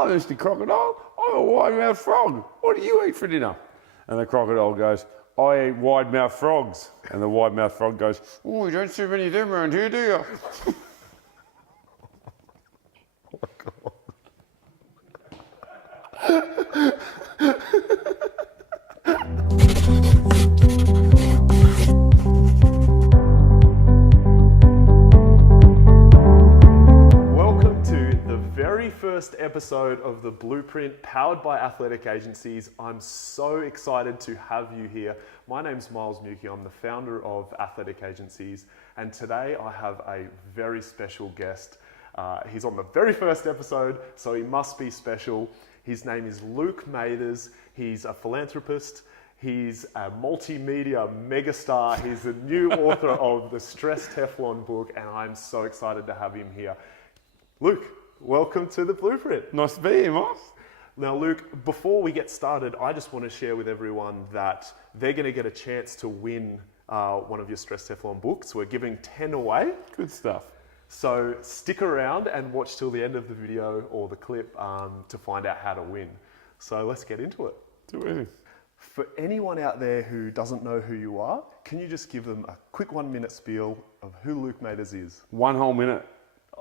"Oh, Mr. Crocodile, I'm a wide-mouthed frog. What do you eat for dinner?" And the crocodile goes, "I eat wide-mouthed frogs." And the wide-mouthed frog goes, "Oh, you don't see many of them around here, do you?" Oh my God. Welcome to the very first episode of The Blueprint, powered by Athletic Agencies. I'm so excited to have you here. My name's Miles Newkey. I'm the founder of Athletic Agencies, and today I have a very special guest. He's on the very first episode, so he must be special. His name is Luke Mathers. He's a philanthropist. He's a multimedia megastar. He's the new author of the Stress Teflon book, and I'm so excited to have him here. Luke, welcome to The Blueprint. Nice to be here, Miles. Now, Luke, before we get started, I just want to share with everyone that they're going to get a chance to win one of your Stress Teflon books. We're giving 10 away. Good stuff. So stick around and watch till the end of the video or the clip to find out how to win. So let's get into it. Do it. For anyone out there who doesn't know who you are, can you just give them a quick 1-minute spiel of who Luke Mathers is? 1 whole minute.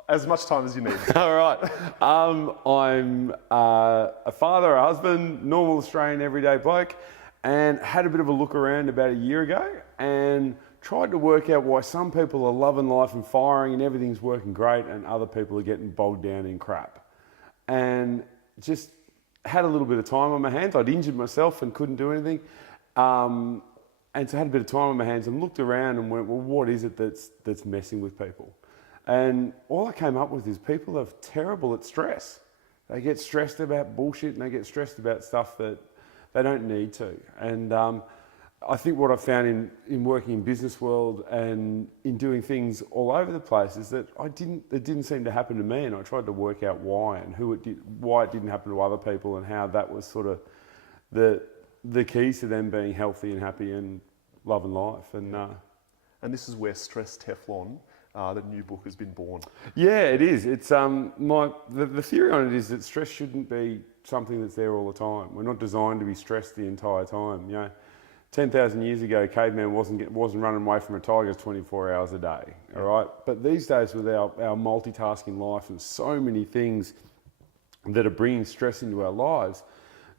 As much time as you need. All right. I'm a father, a husband, normal Australian everyday bloke, and had a bit of a look around about a year ago and tried to work out why some people are loving life and firing and everything's working great and other people are getting bogged down in crap. And just had a little bit of time on my hands. I'd injured myself and couldn't do anything. And so I had a bit of time on my hands and looked around and went, well, what is it that's messing with people? And all I came up with is people are terrible at stress. They get stressed about bullshit and they get stressed about stuff that they don't need to. And I think what I've found in working in business world and in doing things all over the place is that it didn't seem to happen to me, and I tried to work out why and why it didn't happen to other people and how that was sort of the keys to them being healthy and happy and loving life. And this is where Stress Teflon, the new book, has been born. Yeah, it is. It's the theory on it is that stress shouldn't be something that's there all the time. We're not designed to be stressed the entire time. You know, 10,000 years ago, caveman wasn't running away from a tiger 24 hours a day. All right, but these days with our multitasking life and so many things that are bringing stress into our lives,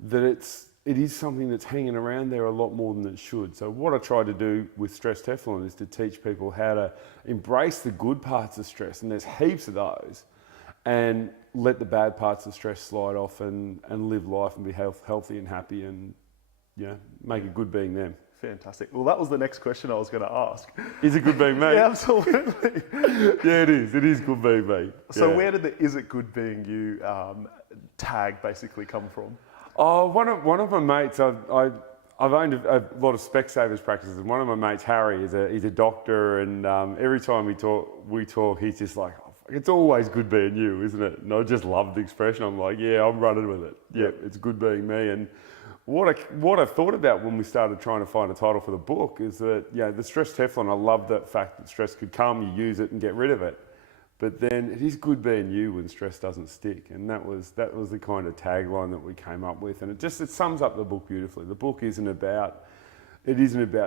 that it is something that's hanging around there a lot more than it should. So what I try to do with Stress Teflon is to teach people how to embrace the good parts of stress, and there's heaps of those, and let the bad parts of stress slide off and live life and be healthy and happy and make it good being them. Fantastic. Well, that was the next question I was going to ask. Is it good being me? Yeah, absolutely. Yeah, it is. It is good being me. So Yeah. where did the "is it good being you" tag basically come from? Oh, one of my mates, I've owned a lot of Specsavers practices, and one of my mates, Harry, he's a doctor, and every time we talk, he's just like, oh, it's always good being you, isn't it? And I just love the expression. I'm like, yeah, I'm running with it. Yeah, it's good being me. And what I thought about when we started trying to find a title for the book is that, the Stress Teflon, I love that fact that stress could come, you use it and get rid of it. But then it is good being you when stress doesn't stick. And that was the kind of tagline that we came up with. And it sums up the book beautifully. The book isn't about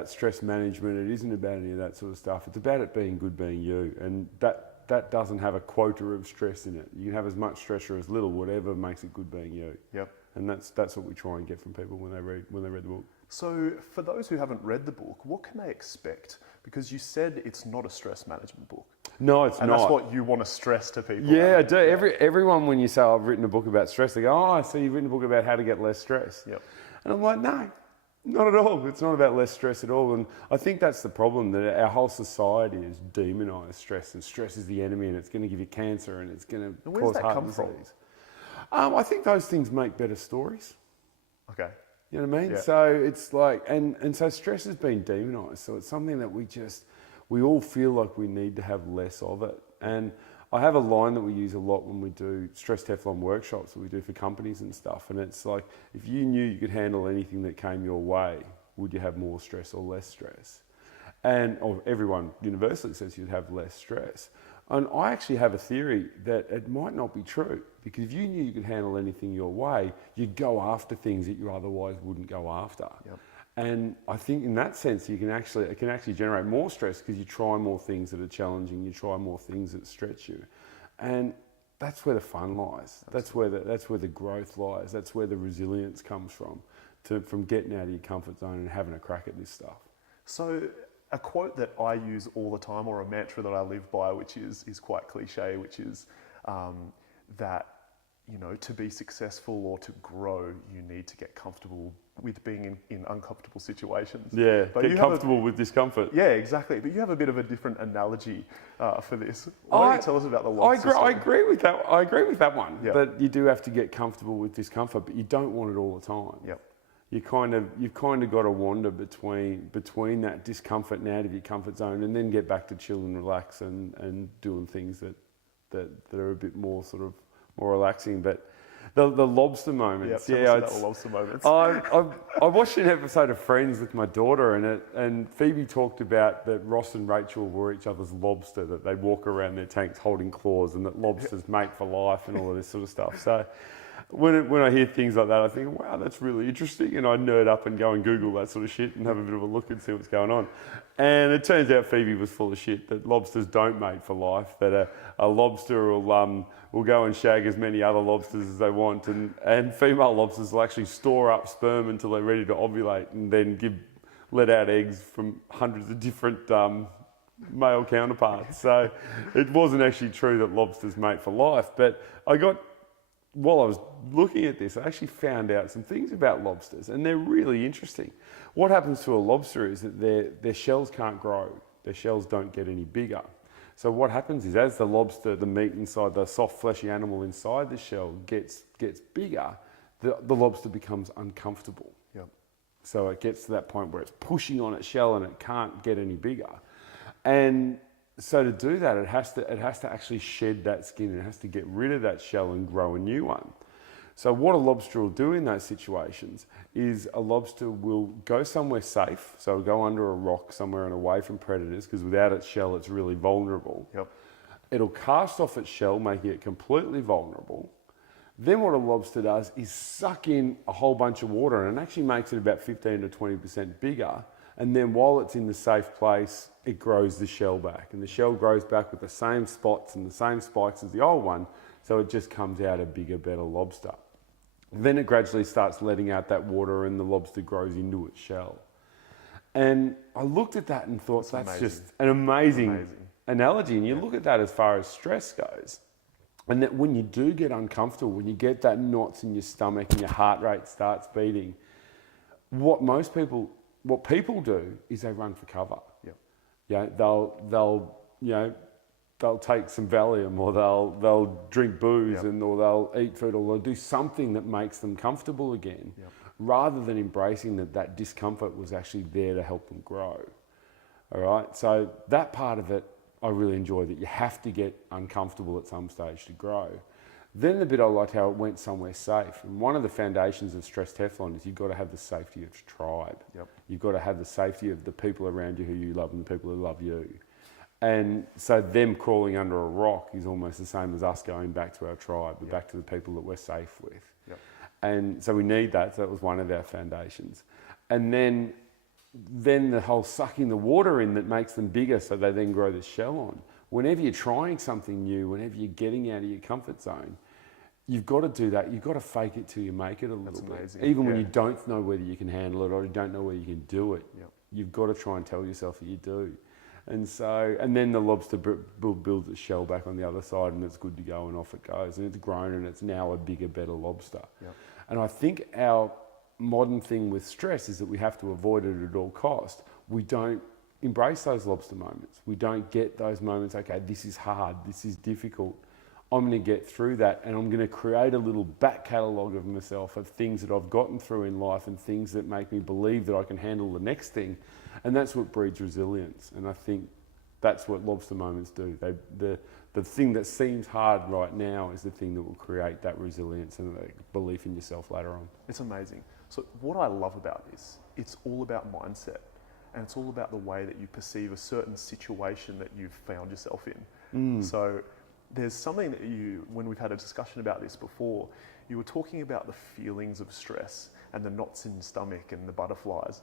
stress management. It isn't about any of that sort of stuff. It's about it being good being you. And that doesn't have a quota of stress in it. You can have as much stress or as little, whatever makes it good being you. Yep. And that's what we try and get from people when they read the book. So for those who haven't read the book, what can they expect? Because you said it's not a stress management book. No, it's and not. And that's what you want to stress to people. Yeah, I do. Everyone, when you say I've written a book about stress, they go, oh, so you've written a book about how to get less stress. Yep. And I'm like, no, not at all. It's not about less stress at all. And I think that's the problem, that our whole society has demonised stress, and stress is the enemy, and it's going to give you cancer, and it's going to cause heart disease. I think those things make better stories. Okay. You know what I mean? Yeah. So it's like, and so stress has been demonised. So it's something that we all feel like we need to have less of it. And I have a line that we use a lot when we do Stress Teflon workshops that we do for companies and stuff. And it's like, if you knew you could handle anything that came your way, would you have more stress or less stress? Or everyone universally says you'd have less stress. And I actually have a theory that it might not be true, Because if you knew you could handle anything your way, you'd go after things that you otherwise wouldn't go after. Yep. And I think in that sense, it can actually generate more stress because you try more things that are challenging, you try more things that stretch you. And that's where the fun lies. That's where the growth lies. That's where the resilience comes from getting out of your comfort zone and having a crack at this stuff. So a quote that I use all the time, or a mantra that I live by, which is quite cliche, which is that, you know, to be successful or to grow, you need to get comfortable with being in uncomfortable situations. Yeah, but get comfortable with discomfort. Yeah, exactly. But you have a bit of a different analogy for this. Why don't you tell us about the lobster? I agree with that. I agree with that one. Yep. But you do have to get comfortable with discomfort, but you don't want it all the time. Yep. You've kind of got to wander between that discomfort and out of your comfort zone, and then get back to chill and relax and doing things that are a bit more sort of more relaxing. But the lobster moments, Tell us about the lobster moments. I watched an episode of Friends with my daughter, and Phoebe talked about that Ross and Rachel were each other's lobster, that they'd walk around their tanks holding claws, and that lobsters mate for life and all of this sort of stuff. So when I hear things like that, I think, wow, that's really interesting. And I nerd up and go and Google that sort of shit and have a bit of a look and see what's going on. And it turns out Phoebe was full of shit, that lobsters don't mate for life, that a lobster will go and shag as many other lobsters as they want. And female lobsters will actually store up sperm until they're ready to ovulate and then let out eggs from hundreds of different male counterparts. So it wasn't actually true that lobsters mate for life. But while I was looking at this, I actually found out some things about lobsters, and they're really interesting. What happens to a lobster is that their shells can't grow. Their shells don't get any bigger. So what happens is, as the meat inside, the soft fleshy animal inside the shell gets bigger, the lobster becomes uncomfortable. Yep. So it gets to that point where it's pushing on its shell and it can't get any bigger. And so to do that, it has to actually shed that skin. It has to get rid of that shell and grow a new one. So what a lobster will do in those situations is a lobster will go somewhere safe. So it'll go under a rock somewhere and away from predators, because without its shell, it's really vulnerable. Yep. It'll cast off its shell, making it completely vulnerable. Then what a lobster does is suck in a whole bunch of water, and it actually makes it about 15 to 20% bigger. And then while it's in the safe place, it grows the shell back. And the shell grows back with the same spots and the same spikes as the old one, so it just comes out a bigger, better lobster. Then it gradually starts letting out that water and the lobster grows into its shell. And I looked at that and thought, that's just an amazing analogy. And you look at that as far as stress goes. And that when you do get uncomfortable, when you get that knots in your stomach and your heart rate starts beating, what people do is they run for cover. Yep. Yeah, they'll take some Valium, or they'll drink booze, Yep. or they'll eat food, or they'll do something that makes them comfortable again, Yep. rather than embracing that discomfort was actually there to help them grow. All right, so that part of it I really enjoy, that you have to get uncomfortable at some stage to grow. Then the bit I liked how it went somewhere safe. And one of the foundations of Stress Teflon is you've got to have the safety of tribe. Yep. You've got to have the safety of the people around you who you love and the people who love you. And so them crawling under a rock is almost the same as us going back to our tribe, Yep. back to the people that we're safe with. Yep. And so we need that. So that was one of our foundations. And then the whole sucking the water in that makes them bigger, so they then grow the shell on. Whenever you're trying something new, whenever you're getting out of your comfort zone, you've got to do that. You've got to fake it till you make it a little bit. Amazing. Even when you don't know whether you can handle it or you don't know whether you can do it, Yep. you've got to try and tell yourself that you do. And then the lobster builds its shell back on the other side, and it's good to go, and off it goes. And it's grown, and it's now a bigger, better lobster. Yep. And I think our modern thing with stress is that we have to avoid it at all cost. We don't embrace those lobster moments. We don't get those moments, okay, this is hard, this is difficult. I'm going to get through that, and I'm going to create a little back catalogue of myself of things that I've gotten through in life and things that make me believe that I can handle the next thing. And that's what breeds resilience. And I think that's what lobster moments do. The thing that seems hard right now is the thing that will create that resilience and that belief in yourself later on. It's amazing. So what I love about this, it's all about mindset, and it's all about the way that you perceive a certain situation that you've found yourself in. So there's something that when we've had a discussion about this before, you were talking about the feelings of stress and the knots in your stomach and the butterflies.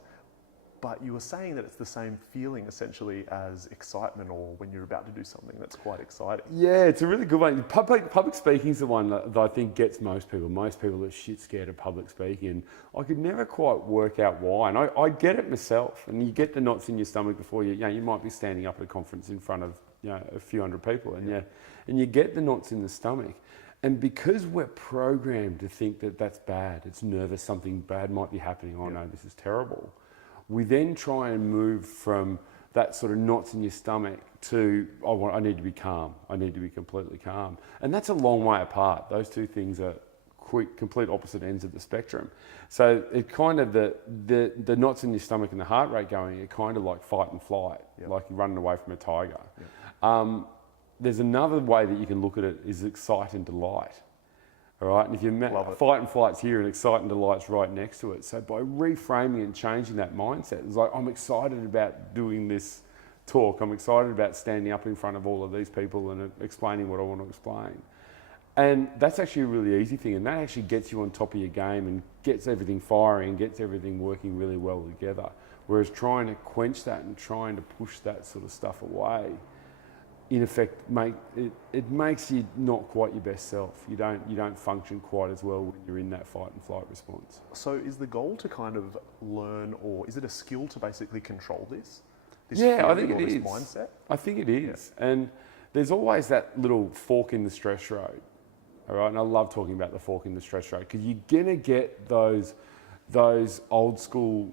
But you were saying that it's the same feeling essentially as excitement, or when you're about to do something that's quite exciting. Yeah, it's a really good one. Public speaking is the one that I think gets most people. Most people are shit scared of public speaking. I could never quite work out why. And I get it myself. And you get the knots in your stomach before you might be standing up at a conference in front of a few hundred people, and you get the knots in the stomach. And because we're programmed to think that that's bad, it's nervous, something bad might be happening. Oh no, this is terrible. We then try and move from that sort of knots in your stomach to, I need to be calm. I need to be completely calm. And that's a long way apart. Those two things are complete opposite ends of the spectrum. So it kind of, the knots in your stomach and the heart rate going are kind of like fight and flight, like you're running away from a tiger. There's another way that you can look at it is excite and delight. All right, and if you fight and flight's here and excite and delight's right next to it. So by reframing and changing that mindset, it's like, I'm excited about doing this talk. I'm excited about standing up in front of all of these people and explaining what I want to explain. And that's actually a really easy thing, and that actually gets you on top of your game and gets everything firing, gets everything working really well together. Whereas trying to quench that and trying to push that sort of stuff away, in effect, it makes you not quite your best self. You don't function quite as well when you're in that fight and flight response. So is the goal to kind of learn, or is it a skill to basically control this? I think it is. Mindset? I think it is. Yeah. And there's always that little fork in the stress road. All right, and I love talking about the fork in the stress road because you're gonna get those old school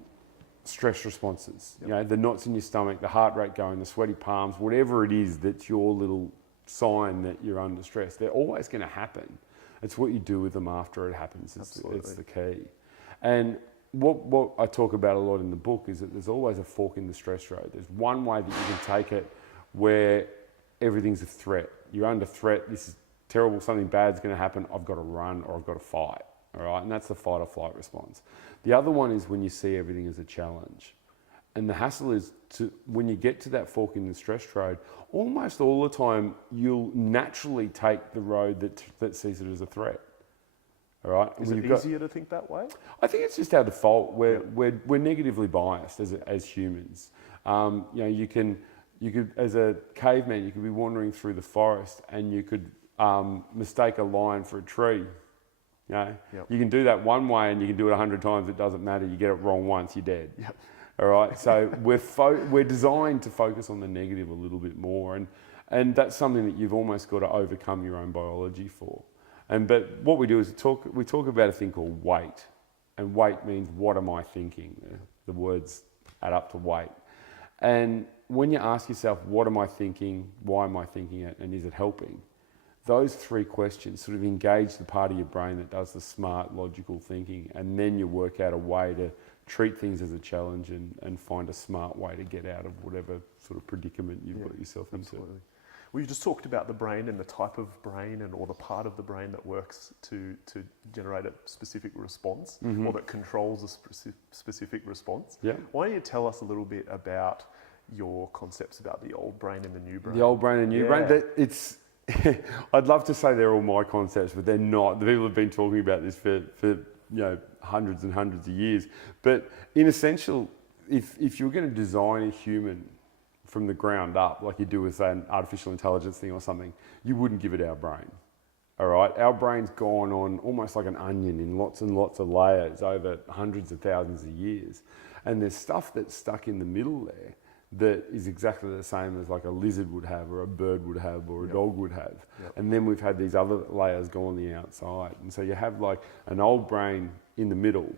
stress responses, the knots in your stomach, the heart rate going, the sweaty palms, whatever it is that's your little sign that you're under stress, they're always going to happen. It's what you do with them after it happens. It's the key. And what I talk about a lot in the book is that there's always a fork in the stress road. There's one way that you can take it where everything's a threat. You're under threat, this is terrible, something bad's going to happen, I've got to run or I've got to fight. All right, and that's the fight or flight response. The other one is when you see everything as a challenge. And the hassle is when you get to that fork in the stress road, almost all the time you'll naturally take the road that sees it as a threat. All right. Is it easier to think that way? I think it's just our default. We're negatively biased as humans. You could as a caveman, you could be wandering through the forest and you could mistake a lion for a tree. You can do that one way and you can do it 100 times, it doesn't matter. You get it wrong once, you're dead. Yep. All right, so we're designed to focus on the negative a little bit more, and that's something that you've almost got to overcome your own biology for. But what we do is we talk about a thing called weight, and weight means what am I thinking? The words add up to weight. And when you ask yourself, what am I thinking? Why am I thinking it? And is it helping? Those three questions sort of engage the part of your brain that does the smart, logical thinking, and then you work out a way to treat things as a challenge and find a smart way to get out of whatever sort of predicament you've got yourself into. Absolutely. Well, you just talked about the brain and the type of brain or the part of the brain that works to generate a specific response or that controls a specific response. Yeah. Why don't you tell us a little bit about your concepts about the old brain and the new brain? The old brain and new brain, I'd love to say they're all my concepts, but they're not. The people have been talking about this for hundreds and hundreds of years. But in essential, if you're going to design a human from the ground up, like you do with an artificial intelligence thing or something, you wouldn't give it our brain. All right, our brain's gone on almost like an onion in lots and lots of layers over hundreds of thousands of years, and there's stuff that's stuck in the middle there that is exactly the same as like a lizard would have or a bird would have or a dog would have. And then we've had these other layers go on the outside. And so you have like an old brain in the middle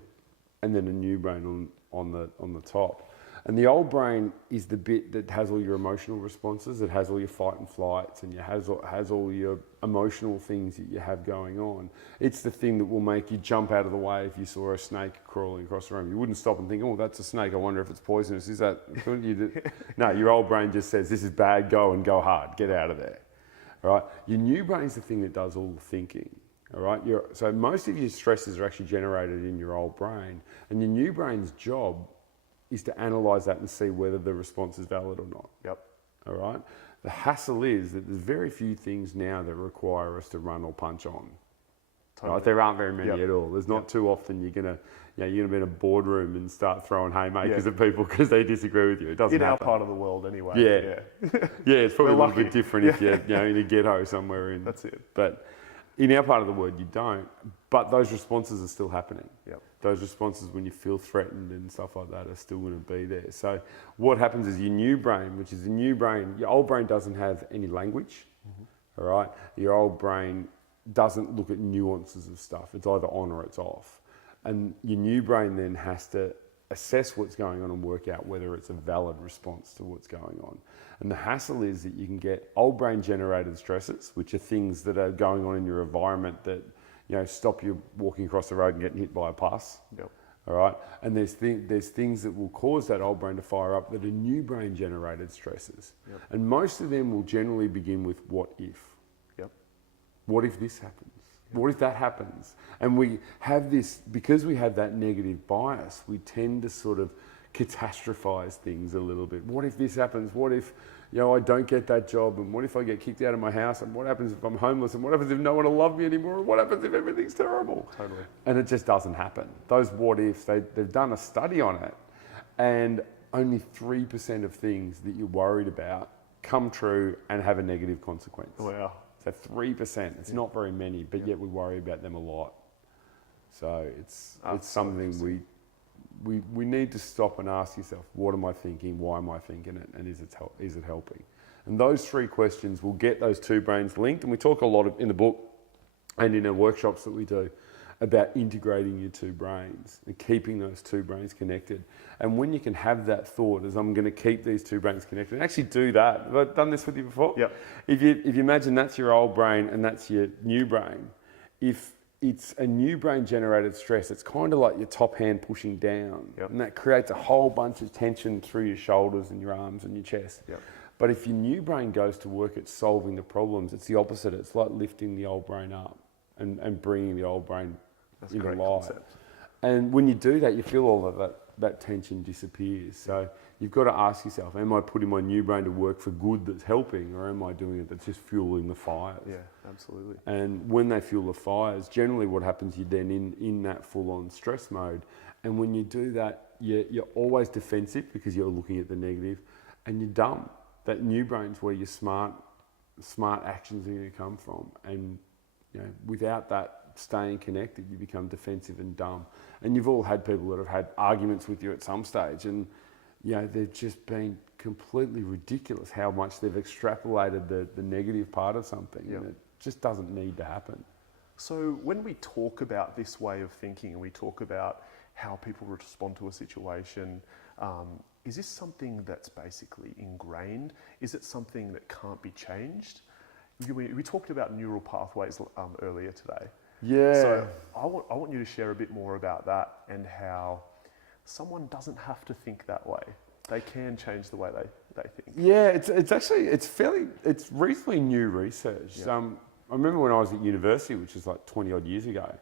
and then a new brain on the top. And the old brain is the bit that has all your emotional responses, it has all your fight and flights, and it has all your emotional things that you have going on. It's the thing that will make you jump out of the way if you saw a snake crawling across the room. You wouldn't stop and think, oh, that's a snake, I wonder if it's poisonous. Is that, couldn't you do? No, your old brain just says, this is bad, go and go hard, get out of there. All right? Your new brain's the thing that does all the thinking. All right? So most of your stresses are actually generated in your old brain, and your new brain's job is to analyse that and see whether the response is valid or not. Yep. All right? The hassle is that there's very few things now that require us to run or punch on. Totally. Right? There aren't very many Yep. at all. There's not too often you're gonna be in a boardroom and start throwing haymakers Yeah. at people because they disagree with you. It doesn't In our happen. part of the world, anyway. Yeah. Yeah, it's probably a We're little bit lucky. different if you're in a ghetto somewhere. That's it. But in our part of the world, you don't. But those responses are still happening. Yep. Those responses when you feel threatened and stuff like that are still going to be there. So what happens is your new brain, which is a new brain, your old brain doesn't have any language, all right? Your old brain doesn't look at nuances of stuff. It's either on or it's off. And your new brain then has to assess what's going on and work out whether it's a valid response to what's going on. And the hassle is that you can get old brain generated stresses, which are things that are going on in your environment that stop you walking across the road and getting hit by a bus. Yep. All right, and there's things that will cause that old brain to fire up that are new brain generated stresses. Yep. And most of them will generally begin with what if. Yep. What if this happens? What if that happens? And we have this, because we have that negative bias, we tend to sort of catastrophize things a little bit. What if this happens? What if, I don't get that job? And what if I get kicked out of my house? And what happens if I'm homeless? And what happens if no one will love me anymore? And what happens if everything's terrible? Totally. And it just doesn't happen. Those what ifs, they've done a study on it, and only 3% of things that you're worried about come true and have a negative consequence. Wow. So 3%, it's not very many, but yet we worry about them a lot. So it's something we need to stop and ask yourself, what am I thinking? Why am I thinking it? And is it helping? And those 3 questions will get those 2 brains linked. And we talk a lot in the book and in our workshops that we do about integrating your 2 brains and keeping those 2 brains connected. And when you can have that thought as I'm going to keep these 2 brains connected, and actually do that. Have I done this with you before? Yep. If you imagine that's your old brain and that's your new brain, if it's a new brain generated stress, it's kind of like your top hand pushing down. Yep. And that creates a whole bunch of tension through your shoulders and your arms and your chest. Yep. But if your new brain goes to work at solving the problems, it's the opposite. It's like lifting the old brain up and bringing the old brain That's a into great life. concept. And when you do that, you feel all of that tension disappears. So you've got to ask yourself, am I putting my new brain to work for good that's helping, or am I doing it that's just fueling the fires? Yeah, absolutely. And when they fuel the fires, generally what happens, you're then in that full-on stress mode. And when you do that, you're always defensive because you're looking at the negative, and you're dumb. That new brain's where your smart actions are going to come from. And without that staying connected, you become defensive and dumb. And you've all had people that have had arguments with you at some stage, and they've just been completely ridiculous how much they've extrapolated the negative part of something. Yep. And it just doesn't need to happen. So when we talk about this way of thinking and we talk about how people respond to a situation, is this something that's basically ingrained? Is it something that can't be changed? We talked about neural pathways earlier today. Yeah. So I want you to share a bit more about that and how someone doesn't have to think that way. They can change the way they think. Yeah, it's reasonably new research. Yeah. I remember when I was at university, which is like 20 odd years ago,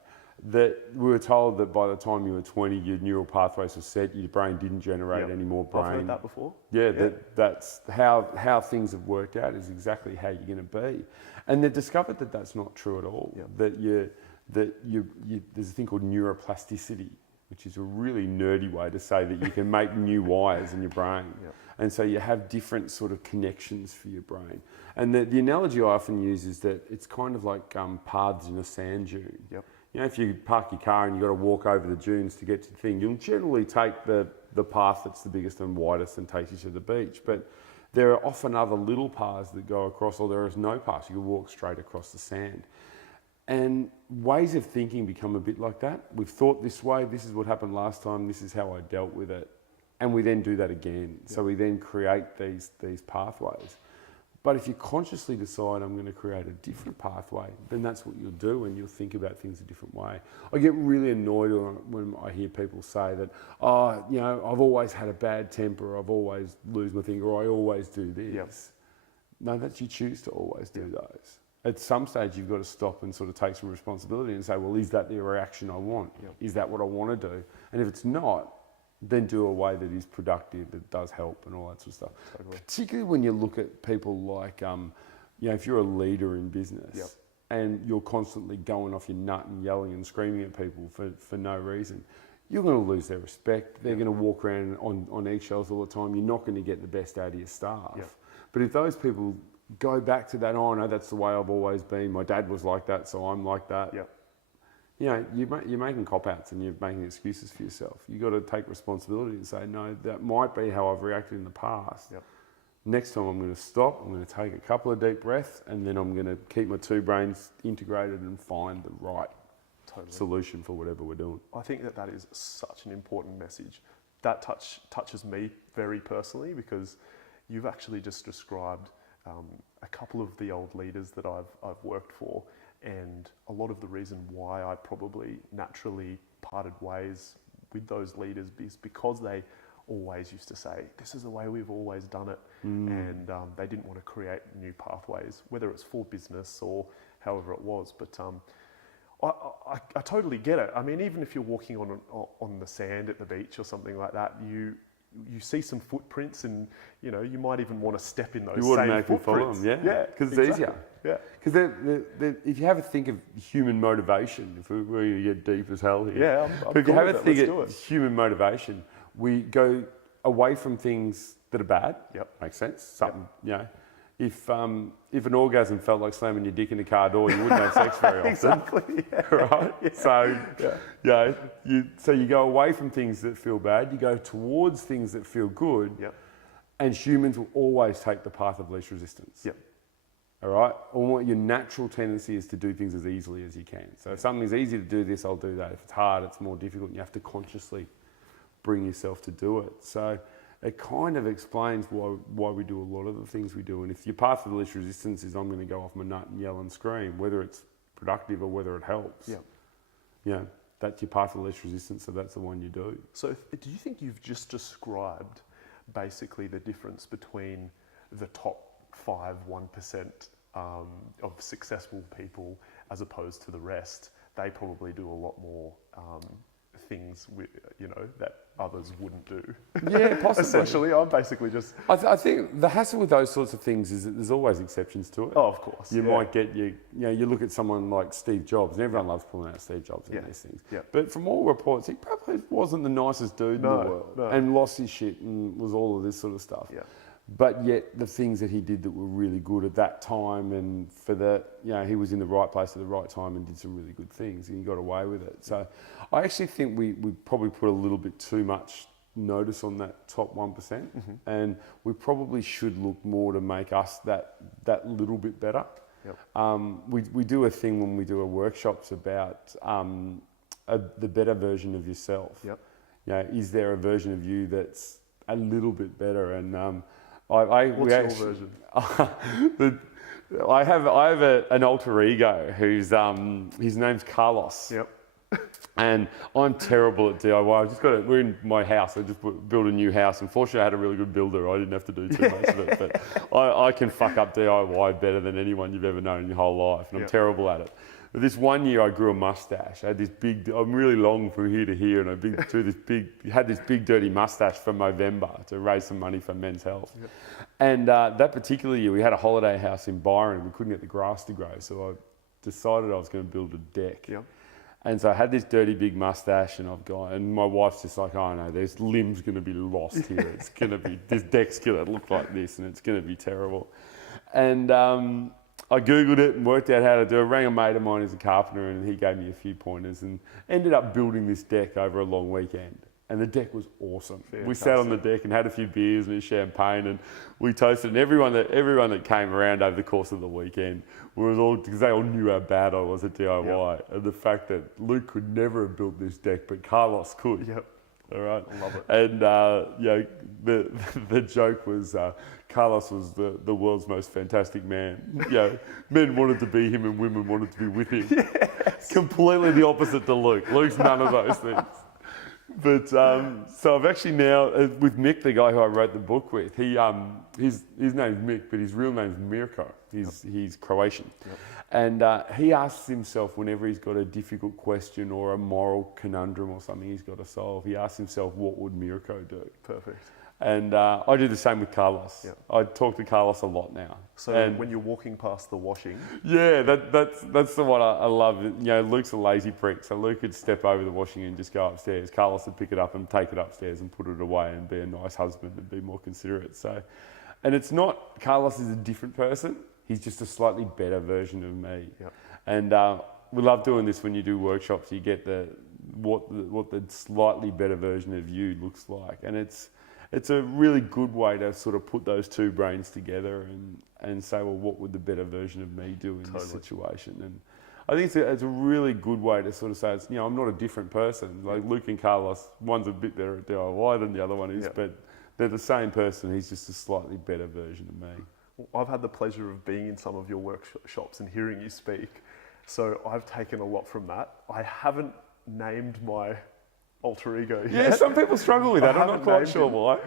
that we were told that by the time you were 20, your neural pathways were set, your brain didn't generate any more brain. I've heard that before. Yeah. That's how things have worked out, is exactly how you're going to be. And they discovered that that's not true at all. Yeah. There's a thing called neuroplasticity, which is a really nerdy way to say that you can make new wires in your brain. Yep. And so you have different sort of connections for your brain. And the analogy I often use is that it's kind of like paths in a sand dune. Yep. If you park your car and you've got to walk over the dunes to get to the thing, you'll generally take the path that's the biggest and widest and takes you to the beach. But there are often other little paths that go across, or there is no path. You can walk straight across the sand. And ways of thinking become a bit like that. We've thought this way, this is what happened last time, this is how I dealt with it. And we then do that again. So we then create these pathways. But if you consciously decide I'm going to create a different pathway, then that's what you'll do, and you'll think about things a different way. I get really annoyed when I hear people say that, I've always had a bad temper, I've always lose my thing, or I always do this. Yep. No, that's you choose to always do those. At some stage, you've got to stop and sort of take some responsibility and say, well, is that the reaction I want? Yep. Is that what I want to do? And if it's not, then do a way that is productive, that does help and all that sort of stuff. Totally. Particularly when you look at people like, if you're a leader in business Yep. and you're constantly going off your nut and yelling and screaming at people for no reason, you're going to lose their respect. They're going to walk around on eggshells all the time. You're not going to get the best out of your staff. Yep. But if those people go back to that, oh no, that's the way I've always been. My dad was like that, so I'm like that. Yep. You're making cop-outs and you're making excuses for yourself. You've got to take responsibility and say, no, that might be how I've reacted in the past. Yep. Next time I'm going to stop, I'm going to take a couple of deep breaths, and then I'm going to keep my two brains integrated and find the right solution for whatever we're doing. I think that is such an important message. That touches me very personally, because you've actually just described a couple of the old leaders that I've worked for, and a lot of the reason why I probably naturally parted ways with those leaders is because they always used to say, this is the way we've always done it, and they didn't want to create new pathways, whether it's for business or however it was. But I totally get it. I mean, even if you're walking on the sand at the beach or something like that, you see some footprints, and you might even want to step in those same footprints. Yeah, because it's easier. Yeah, because if you have a think of human motivation, if we're going to get deep as hell here. Yeah, I'm but if you cool have a with it. think Let's of do it. human motivation, we go away from things that are bad. Yep. Makes sense. Something, if an orgasm felt like slamming your dick in a car door, you wouldn't have sex very often. Exactly. Yeah. Right. Yeah. So you go away from things that feel bad. You go towards things that feel good. Yep. And humans will always take the path of least resistance. Yep. All right. Or your natural tendency is to do things as easily as you can. So if something's easy to do this, I'll do that. If it's hard, it's more difficult, and you have to consciously bring yourself to do it. So it kind of explains why we do a lot of the things we do. And if your path of least resistance is I'm going to go off my nut and yell and scream, whether it's productive or whether it helps, that's your path of least resistance, so that's the one you do. So do you think you've just described basically the difference between the top 1% of successful people as opposed to the rest? They probably do a lot more things that others wouldn't do. Yeah, possibly. Essentially, I'm basically just... I think the hassle with those sorts of things is that there's always exceptions to it. Oh, of course. You might get you look at someone like Steve Jobs, and everyone loves pulling out Steve Jobs in these things. Yeah. But from all reports, he probably wasn't the nicest dude in the world, and lost his shit and was all of this sort of stuff. Yeah. But yet the things that he did that were really good at that time, and for that, he was in the right place at the right time and did some really good things, and he got away with it. So I actually think we probably put a little bit too much notice on that top 1%, and we probably should look more to make us that little bit better. Yep. We do a thing when we do our workshops about the better version of yourself. Yep. Is there a version of you that's a little bit better? And What's your version? I have an alter ego who's his name's Carlos. Yep. And I'm terrible at DIY. We're in my house. I just built a new house. Unfortunately, I had a really good builder. I didn't have to do too much of it. But I can fuck up DIY better than anyone you've ever known in your whole life. And I'm terrible at it. But this one year I grew a mustache. I had this I'm really long from here to here, and I had this big dirty mustache for Movember to raise some money for Men's Health. Yep. And that particular year we had a holiday house in Byron, and we couldn't get the grass to grow. So I decided I was going to build a deck. Yep. And so I had this dirty big mustache, and my wife's just like, oh no, there's limbs going to be lost here. It's going to be, this deck's going to look like this, and it's going to be terrible. And I Googled it and worked out how to do it. Rang a mate of mine who's a carpenter, and he gave me a few pointers, and ended up building this deck over a long weekend. And the deck was awesome. Fantastic. We sat on the deck and had a few beers and a champagne, and we toasted. And everyone that came around over the course of the weekend because they all knew how bad I was at DIY, yep. And the fact that Luke could never have built this deck, but Carlos could. Yep. All right. I love it. And the joke was Carlos was the world's most fantastic man. Men wanted to be him and women wanted to be with him. Yes. Completely the opposite to Luke. Luke's none of those things. But so I've actually now with Mick, the guy who I wrote the book with. His name's Mick, but his real name's Mirko. He's Croatian, and he asks himself whenever he's got a difficult question or a moral conundrum or something he's got to solve. He asks himself, "What would Mirko do?" Perfect. And I do the same with Carlos. Yep. I talk to Carlos a lot now. So when you're walking past the washing, yeah, that's the one I love. You know, Luke's a lazy prick, so Luke could step over the washing and just go upstairs. Carlos would pick it up and take it upstairs and put it away and be a nice husband and be more considerate. So, and it's not, Carlos is a different person. He's just a slightly better version of me. Yep. And we love doing this when you do workshops. You get what the slightly better version of you looks like, and it's a really good way to sort of put those two brains together and say, well, what would the better version of me do in this situation? And I think it's a really good way to sort of say, it's, I'm not a different person. Like Luke and Carlos, one's a bit better at DIY than the other one is, but they're the same person. He's just a slightly better version of me. I've had the pleasure of being in some of your workshops and hearing you speak. So I've taken a lot from that. I haven't named my alter ego yet. Yeah, some people struggle with that. I'm not quite sure why.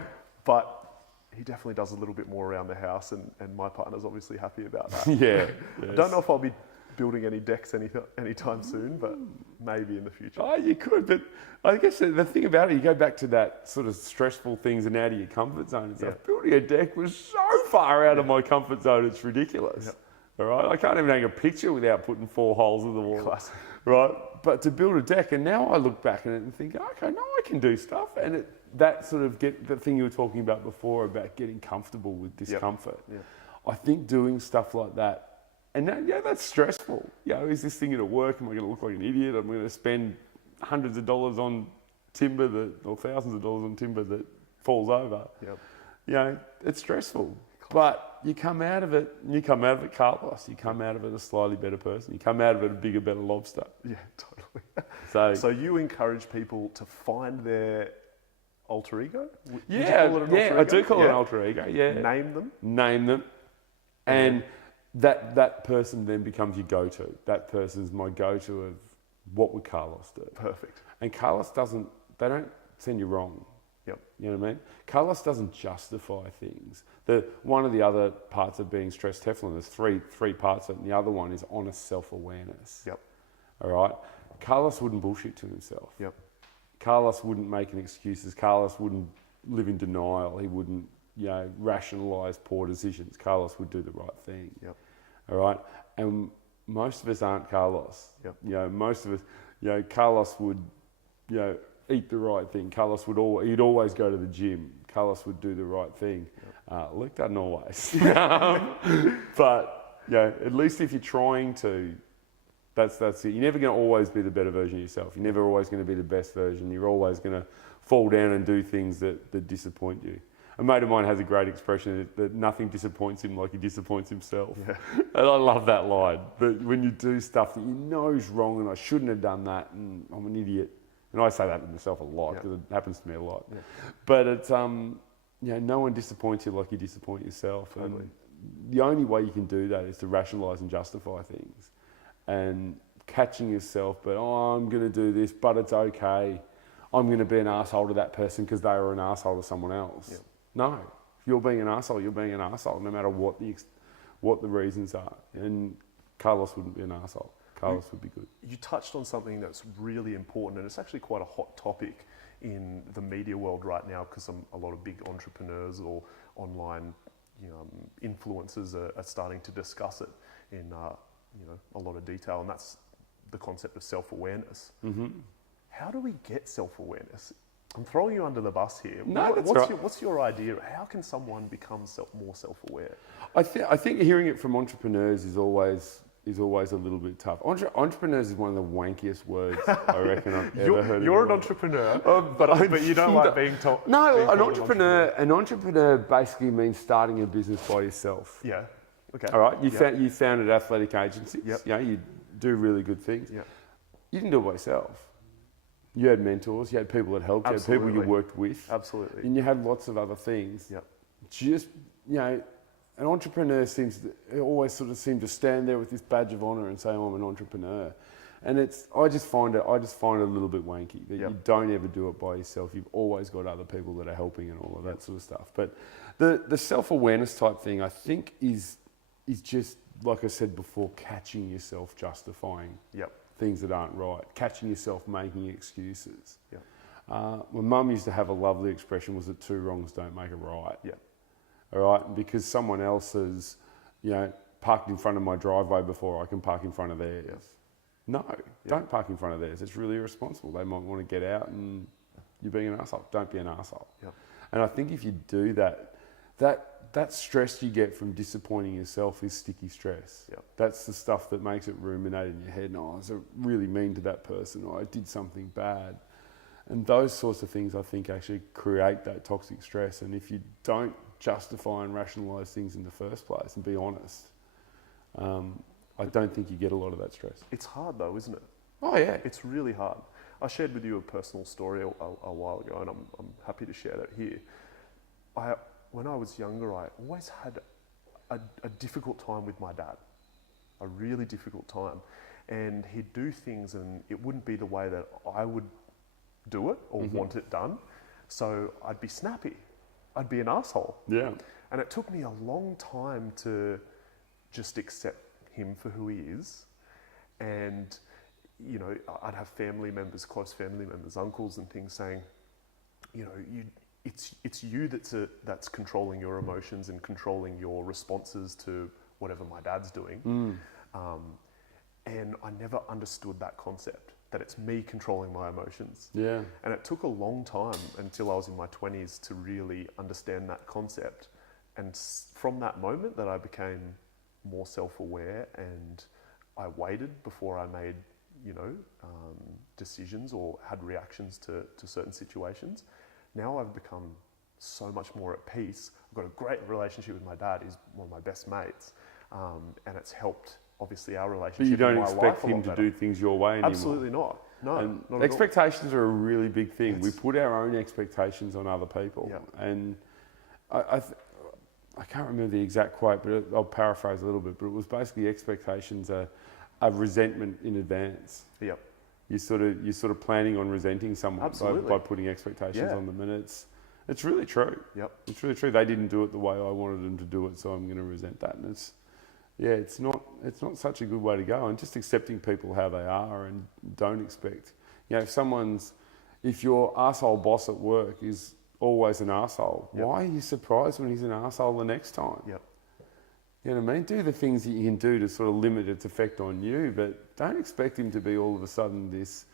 But he definitely does a little bit more around the house, and my partner's obviously happy about that. Yeah. I don't know if I'll be building any decks anytime soon, but maybe in the future. Oh, you could, but I guess the thing about it, you go back to that sort of stressful things and out of your comfort zone and stuff. Building a deck was so far out of my comfort zone, it's ridiculous. All right, I can't even hang a picture without putting 4 holes in the wall. Classic. Right, but to build a deck, and now I look back at it and think, okay, now I can do stuff, and that sort of get the thing you were talking about before about getting comfortable with discomfort. Yep. I think doing stuff like that, and that's stressful. Is this thing going to work? Am I going to look like an idiot? I'm going to spend hundreds of dollars on timber or thousands of dollars on timber that falls over. Yep. It's stressful. But you come out of it, Carlos. You come out of it a slightly better person. You come out of it a bigger, better lobster. Yeah, totally. So you encourage people to find their alter ego? I do call it an alter ego. Yeah. Name them. And that person then becomes your go-to. That person's my go-to of what would Carlos do. Perfect. And Carlos they don't send you wrong. Yep. You know what I mean? Carlos doesn't justify things. One of the other parts of being Stress Teflon, there's three parts of it, and the other one is honest self-awareness. Yep. All right? Carlos wouldn't bullshit to himself. Yep. Carlos wouldn't make any excuses. Carlos wouldn't live in denial. He wouldn't, rationalise poor decisions. Carlos would do the right thing. Yep. All right? And most of us aren't Carlos. Yep. Most of us, Carlos would, eat the right thing. Carlos he'd always go to the gym. Carlos would do the right thing. Yep. Luke doesn't always. But at least if you're trying to, that's it. You're never going to always be the better version of yourself. You're never always going to be the best version. You're always going to fall down and do things that disappoint you. A mate of mine has a great expression that nothing disappoints him like he disappoints himself. Yeah. And I love that line. But when you do stuff that you know is wrong and I shouldn't have done that and I'm an idiot. And I say that to myself a lot because it happens to me a lot. Yeah. But it's, no one disappoints you like you disappoint yourself. Totally. And the only way you can do that is to rationalise and justify things. And catching yourself, but I'm going to do this, but it's okay. I'm going to be an asshole to that person because they were an asshole to someone else. Yeah. No, if you're being an asshole, you're being an asshole, no matter what the reasons are. And Carlos wouldn't be an asshole. Carlos would be good. You touched on something that's really important, and it's actually quite a hot topic in the media world right now because a lot of big entrepreneurs or online influencers are starting to discuss it in a lot of detail, and that's the concept of self-awareness. Mm-hmm. How do we get self-awareness? I'm throwing you under the bus here. No, what's your idea? How can someone become more self-aware? I think hearing it from entrepreneurs is always a little bit tough. Entrepreneurs is one of the wankiest words I reckon I've ever heard. You're an entrepreneur, but you don't like being told. No, an entrepreneur basically means starting a business by yourself. Yeah. Okay. All right. You founded athletic agencies. Yep. You do really good things. Yep. You didn't do it by yourself. You had mentors. You had people that helped. Absolutely. You had people you worked with. Absolutely. And you had lots of other things. Yep. Just an entrepreneur always sort of seem to stand there with this badge of honour and say, "I'm an entrepreneur." And I just find it a little bit wanky that you don't ever do it by yourself. You've always got other people that are helping and all of that sort of stuff. But the self-awareness type thing, I think, is just, like I said before, catching yourself justifying things that aren't right, catching yourself making excuses. My mum used to have a lovely expression, was that two wrongs don't make a right. All right, and because someone else has, parked in front of my driveway before I can park in front of theirs. No, don't park in front of theirs. It's really irresponsible. They might want to get out and you're being an arsehole. Don't be an arsehole. And I think if you do that, that stress you get from disappointing yourself is sticky stress. That's the stuff that makes it ruminate in your head. No, I was really mean to that person, or I did something bad. And those sorts of things, I think, actually create that toxic stress. And if you don't justify and rationalise things in the first place and be honest, I don't think you get a lot of that stress. It's hard though, isn't it? Oh yeah. It's really hard. I shared with you a personal story a while ago, and I'm happy to share that here. When I was younger, I always had a difficult time with my dad, a really difficult time. And he'd do things and it wouldn't be the way that I would do it or want it done. So I'd be snappy. I'd be an asshole. And it took me a long time to just accept him for who he is. And, I'd have family members, close family members, uncles and things saying, it's you that's controlling your emotions and controlling your responses to whatever my dad's doing. And I never understood that concept, that it's me controlling my emotions. And it took a long time until I was in my 20s to really understand that concept. And from that moment that I became more self-aware and I waited before I made, decisions or had reactions to certain situations. Now I've become so much more at peace. I've got a great relationship with my dad. He's one of my best mates. And it's helped, obviously, our relationship. But you don't with my expect wife him to do things your way anymore. Absolutely not. No, and not expectations are a really big thing. We put our own expectations on other people. And I can't remember the exact quote, but I'll paraphrase a little bit. But it was basically expectations are resentment in advance. You're sort of planning on resenting someone by putting expectations on them, and it's really true. It's really true. They didn't do it the way I wanted them to do it, so I'm going to resent that. And it's not such a good way to go. And just accepting people how they are, and don't expect, if your arsehole boss at work is always an arsehole, why are you surprised when he's an arsehole the next time? You know what I mean? Do the things that you can do to sort of limit its effect on you, but don't expect him to be all of a sudden this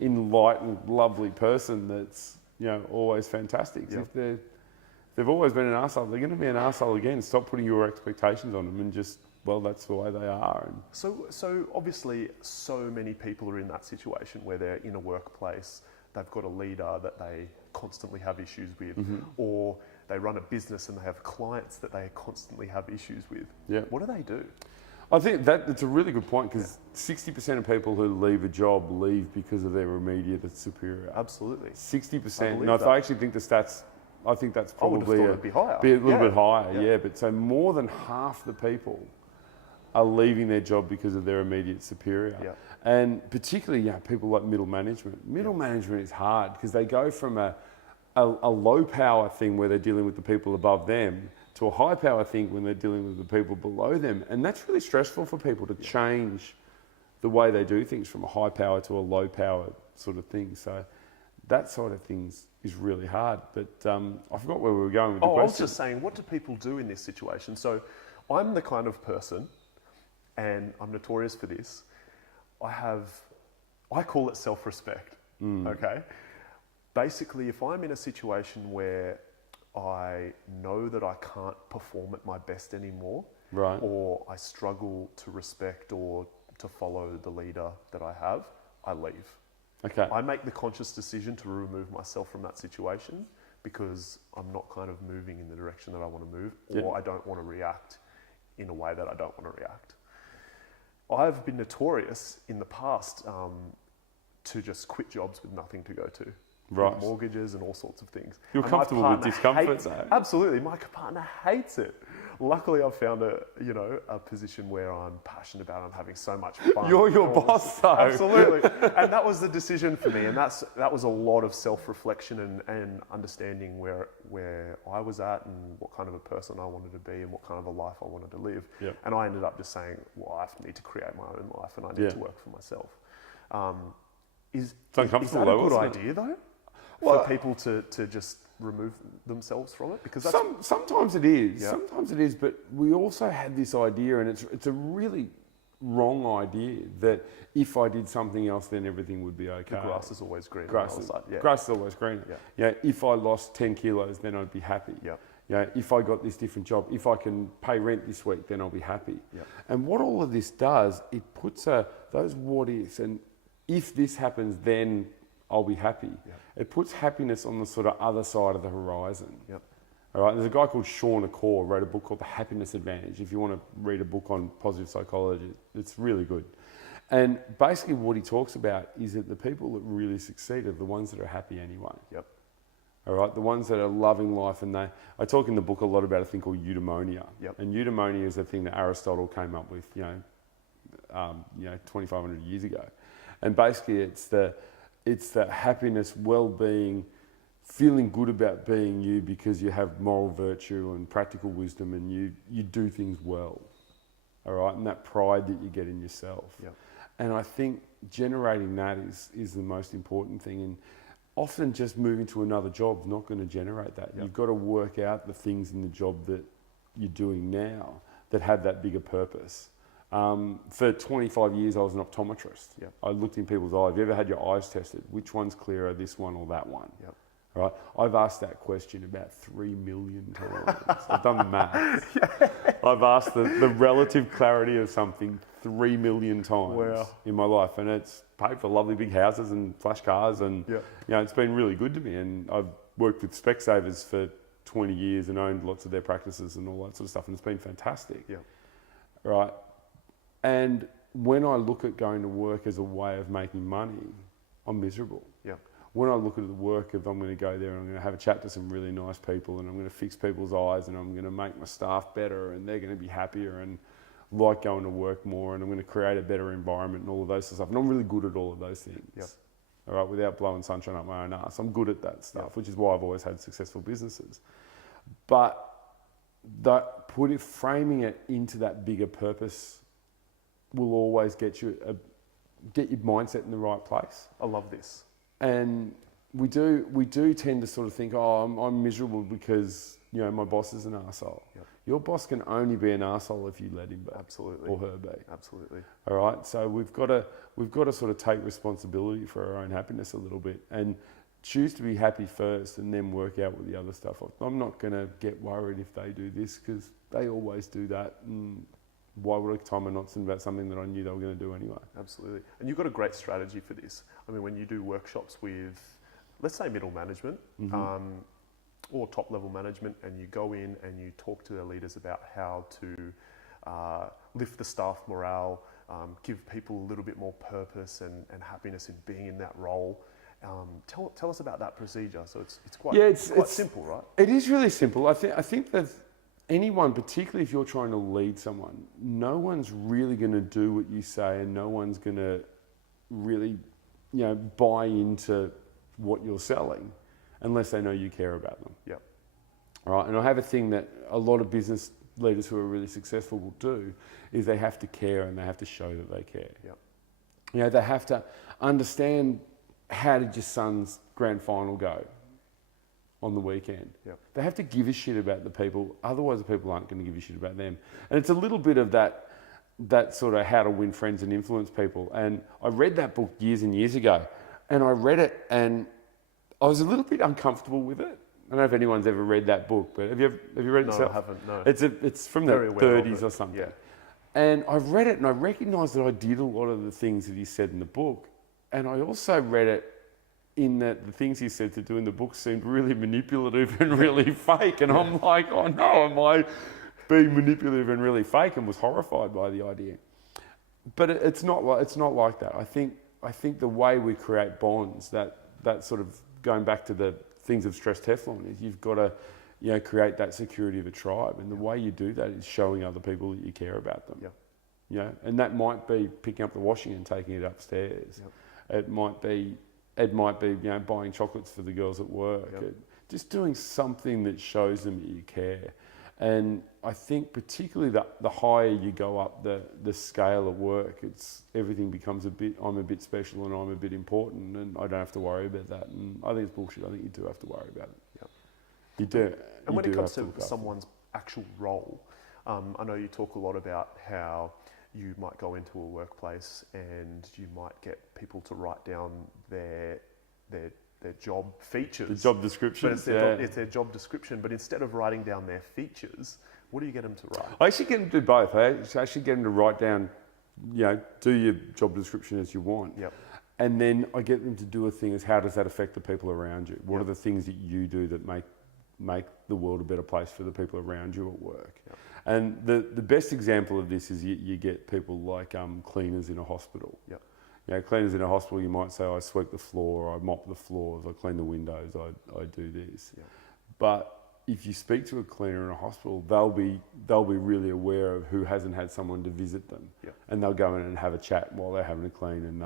enlightened, lovely person that's, always fantastic. If they've always been an arsehole, they're going to be an arsehole again. Stop putting your expectations on them and just, that's the way they are. And So obviously so many people are in that situation where they're in a workplace, they've got a leader that they constantly have issues with, or they run a business and they have clients that they constantly have issues with. What do they do? I think that's a really good point, because 60% of people who leave a job leave because of their immediate superior. Absolutely. 60%. And I actually think the stats, I think that's probably it'd be higher. A little bit higher, But so more than half the people are leaving their job because of their immediate superior. And particularly, people like middle management. Middle management is hard because they go from a low power thing where they're dealing with the people above them to a high power thing when they're dealing with the people below them. And that's really stressful for people to change the way they do things from a high power to a low power sort of thing. So that side of things is really hard. But I forgot where we were going with the question. I was just saying, what do people do in this situation? So I'm the kind of person, and I'm notorious for this, I call it self-respect, okay? Basically, if I'm in a situation where I know that I can't perform at my best anymore, or I struggle to respect or to follow the leader that I have, I leave. I make the conscious decision to remove myself from that situation because I'm not kind of moving in the direction that I want to move, or I don't want to react in a way that I don't want to react. I've been notorious in the past to just quit jobs with nothing to go to. With mortgages and all sorts of things. You're comfortable with discomfort, though. Absolutely. My partner hates it. luckily I've found a position where I'm passionate about. I'm having so much fun. You're your boss, though. Absolutely. And that was the decision for me. And that was a lot of self-reflection and understanding where I was at and what kind of a person I wanted to be and what kind of a life I wanted to live. Yep. And I ended up just saying, well, I need to create my own life and I need to work for myself. Is that a good idea, though? For people to just remove themselves from it? Because sometimes it is. Yeah. Sometimes it is, but we also had this idea, and it's a really wrong idea, that if I did something else, then everything would be okay. The grass is always greener. Grass is always greener. Yeah. Yeah. If I lost 10 kilos, then I'd be happy. Yeah. Yeah. If I got this different job, if I can pay rent this week, then I'll be happy. Yeah. And what all of this does, it puts those what ifs, and if this happens, then I'll be happy. Yeah. It puts happiness on the sort of other side of the horizon. Yep. All right. There's a guy called Sean Accor, wrote a book called The Happiness Advantage. If you want to read a book on positive psychology, it's really good. And basically what he talks about is that the people that really succeed are the ones that are happy anyway. Yep. All right. The ones that are loving life, and I talk in the book a lot about a thing called eudaimonia. Yep. And eudaimonia is a thing that Aristotle came up with, 2,500 years ago. And basically it's the happiness, well-being, feeling good about being you because you have moral virtue and practical wisdom and you do things well. All right. And that pride that you get in yourself. Yep. And I think generating that is the most important thing. And often just moving to another job is not going to generate that. Yep. You've got to work out the things in the job that you're doing now that have that bigger purpose. For 25 years, I was an optometrist. Yep. I looked in people's eyes. Have you ever had your eyes tested? Which one's clearer, this one or that one? Yep. Right? I've asked that question about 3 million times. I've done the maths. I've asked the relative clarity of something 3 million times in my life. And it's paid for lovely big houses and flash cars. And it's been really good to me. And I've worked with Specsavers for 20 years and owned lots of their practices and all that sort of stuff. And it's been fantastic. Yeah. Right? And when I look at going to work as a way of making money, I'm miserable. Yeah. When I look at the work of I'm going to go there and I'm going to have a chat to some really nice people and I'm going to fix people's eyes and I'm going to make my staff better and they're going to be happier and like going to work more and I'm going to create a better environment and all of those sort of stuff. And I'm really good at all of those things. Yep. All right, without blowing sunshine up my own ass. I'm good at that stuff, which is why I've always had successful businesses. But framing it into that bigger purpose will always get your mindset in the right place. I love this. And we do tend to sort of think, oh, I'm miserable because my boss is an arsehole. Yep. Your boss can only be an arsehole if you let him be. Absolutely. Or her be. Absolutely. All right. So we've got to sort of take responsibility for our own happiness a little bit and choose to be happy first and then work out with the other stuff. I'm not going to get worried if they do this because they always do that. And why would I tie my knots in about something that I knew they were going to do anyway? Absolutely. And you've got a great strategy for this. I mean, when you do workshops with, let's say, middle management or top level management, and you go in and you talk to their leaders about how to lift the staff morale, give people a little bit more purpose and happiness in being in that role. Tell us about that procedure. So it's quite simple, right? It is really simple. I think that anyone, particularly if you're trying to lead someone, no one's really going to do what you say and no one's going to really, buy into what you're selling unless they know you care about them. Yep. All right. And I have a thing that a lot of business leaders who are really successful will do is they have to care and they have to show that they care. Yep. They have to understand, how did your son's grand final go on the weekend? Yep. They have to give a shit about the people, otherwise the people aren't going to give a shit about them. And it's a little bit of that sort of how to win friends and influence people. And I read that book years and years ago, and I read it and I was a little bit uncomfortable with it. I don't know if anyone's ever read that book, but have you read it yourself? No, I haven't, no. It's from the 30s or something. Yeah. And I read it and I recognised that I did a lot of the things that he said in the book. And I also read it in that the things he said to do in the book seemed really manipulative and really fake. And I'm like, oh no, am I being manipulative and really fake? And was horrified by the idea. But it's not like that. I think the way we create bonds, that sort of going back to the things of Stress Teflon, is you've got create that security of a tribe. And the way you do that is showing other people that you care about them. And that might be picking up the washing and taking it upstairs. It might be buying chocolates for the girls at work. Just doing something that shows them that you care. And I think particularly the higher you go up the scale of work, everything becomes I'm a bit special and I'm a bit important and I don't have to worry about that. And I think it's bullshit. I think you do have to worry about it. You do. And when it comes to someone's actual role, I know you talk a lot about how you might go into a workplace and you might get people to write down their job features. The job description. But it's their job description, but instead of writing down their features, what do you get them to write? I actually get them to do both. I actually get them to write down, do your job description as you want. And then I get them to do a thing as how does that affect the people around you? What are the things that you do that make the world a better place for the people around you at work? And the best example of this is you get people like cleaners in a hospital. Cleaners in a hospital, you might say, I sweep the floor, I mop the floors, I clean the windows, I do this. But if you speak to a cleaner in a hospital, they'll be really aware of who hasn't had someone to visit them. And they'll go in and have a chat while they're having a clean, and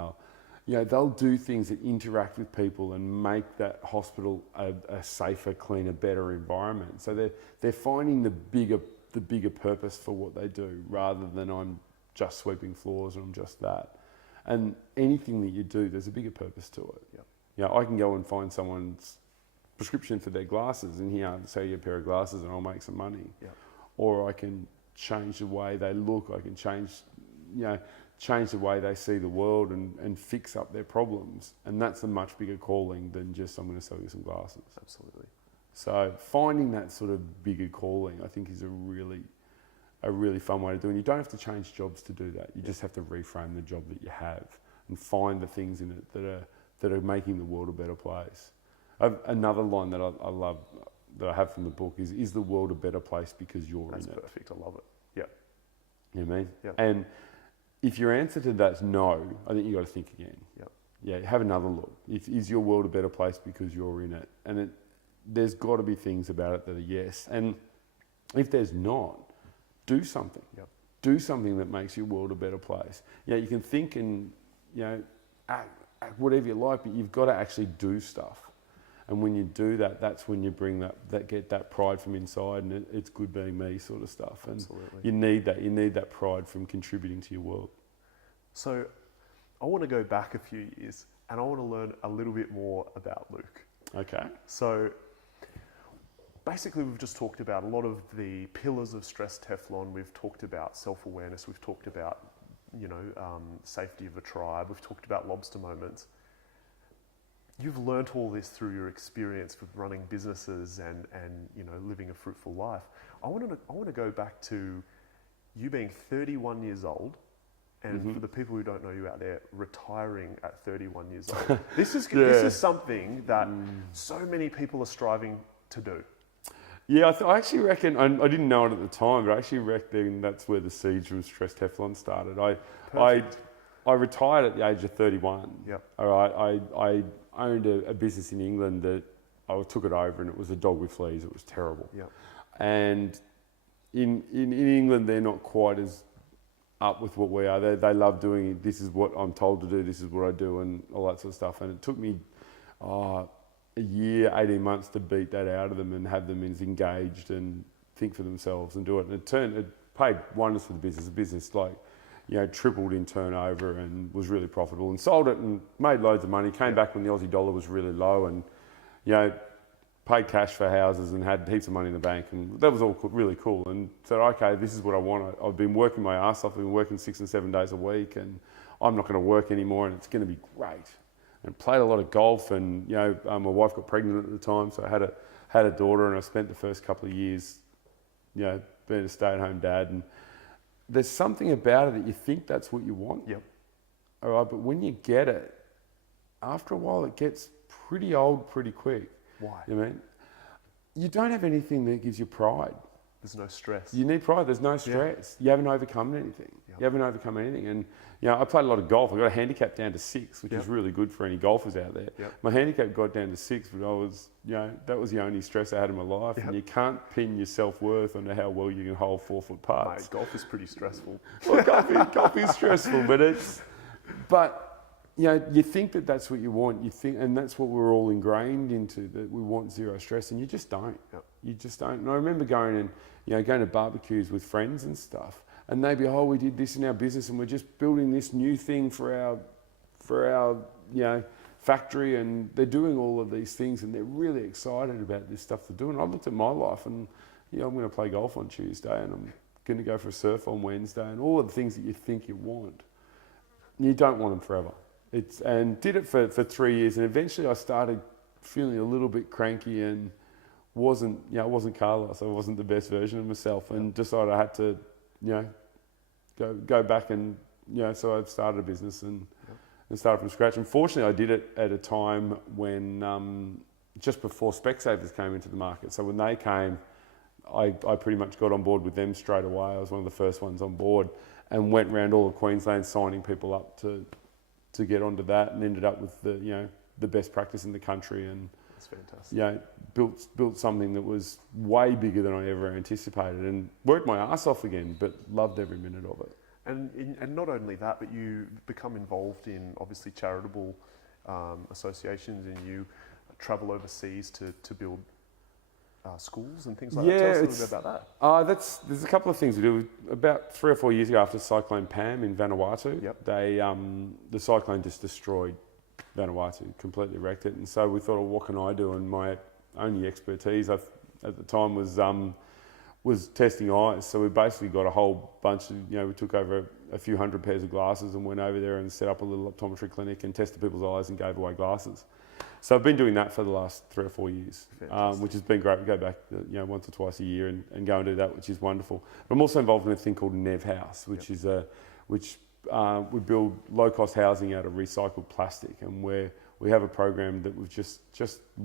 they'll do things that interact with people and make that hospital a safer, cleaner, better environment. So they're finding the bigger purpose for what they do, rather than I'm just sweeping floors and I'm just that. And anything that you do, there's a bigger purpose to it. I can go and find someone's prescription for their glasses and here, sell you a pair of glasses and I'll make some money. Or I can change the way they look. I can change the way they see the world and fix up their problems. And that's a much bigger calling than just I'm going to sell you some glasses. Absolutely. So finding that sort of bigger calling, I think, is a really fun way to do it. And you don't have to change jobs to do that. You just have to reframe the job that you have and find the things in it that are making the world a better place. Another line that I love, that I have from the book is the world a better place because you're in it. That's perfect. I love it. You know what I mean? And if your answer to that's no, I think you got to think again. Have another look. Is your world a better place because you're in it? And there's got to be things about it that are yes. And if there's not, do something. Do something that makes your world a better place. You can think and act whatever you like, but you've got to actually do stuff. And when you do that, that's when you bring get that pride from inside, and it's good being me sort of stuff. And you need that. You need that pride from contributing to your world. So I want to go back a few years and I want to learn a little bit more about Luke. Okay. So basically, we've just talked about a lot of the pillars of Stress Teflon. We've talked about self-awareness. We've talked about, safety of a tribe. We've talked about lobster moments. You've learnt all this through your experience with running businesses and living a fruitful life. I want to go back to you being 31 years old, and for the people who don't know you out there, retiring at 31 years old. This is something that so many people are striving to do. Yeah, I actually reckon, I didn't know it at the time, but I actually reckon that's where the seeds from Stress Teflon started. I retired at the age of 31. All right, I owned a business in England that I took it over, and it was a dog with fleas. It was terrible. And in England, they're not quite as up with what we are. They love doing it. This is what I'm told to do. This is what I do, and all that sort of stuff. And it took me a year, 18 months to beat that out of them and have them as engaged and think for themselves and do it. And it paid wonders for the business. The business tripled in turnover and was really profitable, and sold it and made loads of money. Came back when the Aussie dollar was really low, and paid cash for houses and had heaps of money in the bank, and that was all really cool. And said, okay, this is what I want. I've been working my ass off. I've been working 6 and 7 days a week, and I'm not going to work anymore, and it's going to be great. And played a lot of golf, and my wife got pregnant at the time, so I had a daughter, and I spent the first couple of years, being a stay-at-home dad. And there's something about it that you think that's what you want. All right, but when you get it, after a while, it gets pretty old pretty quick. Why? You don't have anything that gives you pride. There's no stress. You need pride. There's no stress. You haven't overcome anything. You haven't overcome anything. And, I played a lot of golf. I got a handicap down to 6, which is really good for any golfers out there. My handicap got down to 6, but I was, that was the only stress I had in my life. And you can't pin your self-worth onto how well you can hold 4-foot putts. Mate, golf is pretty stressful. Well, golf is stressful, but you think that that's what you want. You think, and that's what we're all ingrained into, that we want zero stress, and you just don't. You just don't. And I remember going to barbecues with friends and stuff, and they'd be, we did this in our business, and we're just building this new thing for our factory, and they're doing all of these things, and they're really excited about this stuff they're doing. I looked at my life, and I'm going to play golf on Tuesday, and I'm going to go for a surf on Wednesday, and all of the things that you think you want, you don't want them forever. And did it for 3 years, and eventually I started feeling a little bit cranky and wasn't Carlos. I wasn't the best version of myself, and decided I had to, go back and so I started a business and started from scratch. Unfortunately, I did it at a time when just before Specsavers came into the market. So when they came, I pretty much got on board with them straight away. I was one of the first ones on board, and went around all of Queensland signing people up to get onto that, and ended up with the best practice in the country, and that's fantastic. Built something that was way bigger than I ever anticipated, and worked my ass off again, but loved every minute of it. And not only that, but you become involved in obviously charitable associations, and you travel overseas to build schools and things like that. Tell us a little bit about that. There's a couple of things we do. About 3 or 4 years ago, after Cyclone Pam in Vanuatu, the cyclone just destroyed Vanuatu, completely wrecked it. And so we thought, what can I do? And my only expertise at the time was testing eyes. So we basically got a whole bunch of, we took over a few hundred pairs of glasses and went over there and set up a little optometry clinic and tested people's eyes and gave away glasses. So I've been doing that for the last 3 or 4 years, which has been great. We go back, once or twice a year and go and do that, which is wonderful. But I'm also involved in a thing called Nev House, which is we build low-cost housing out of recycled plastic, and we have a program that we're just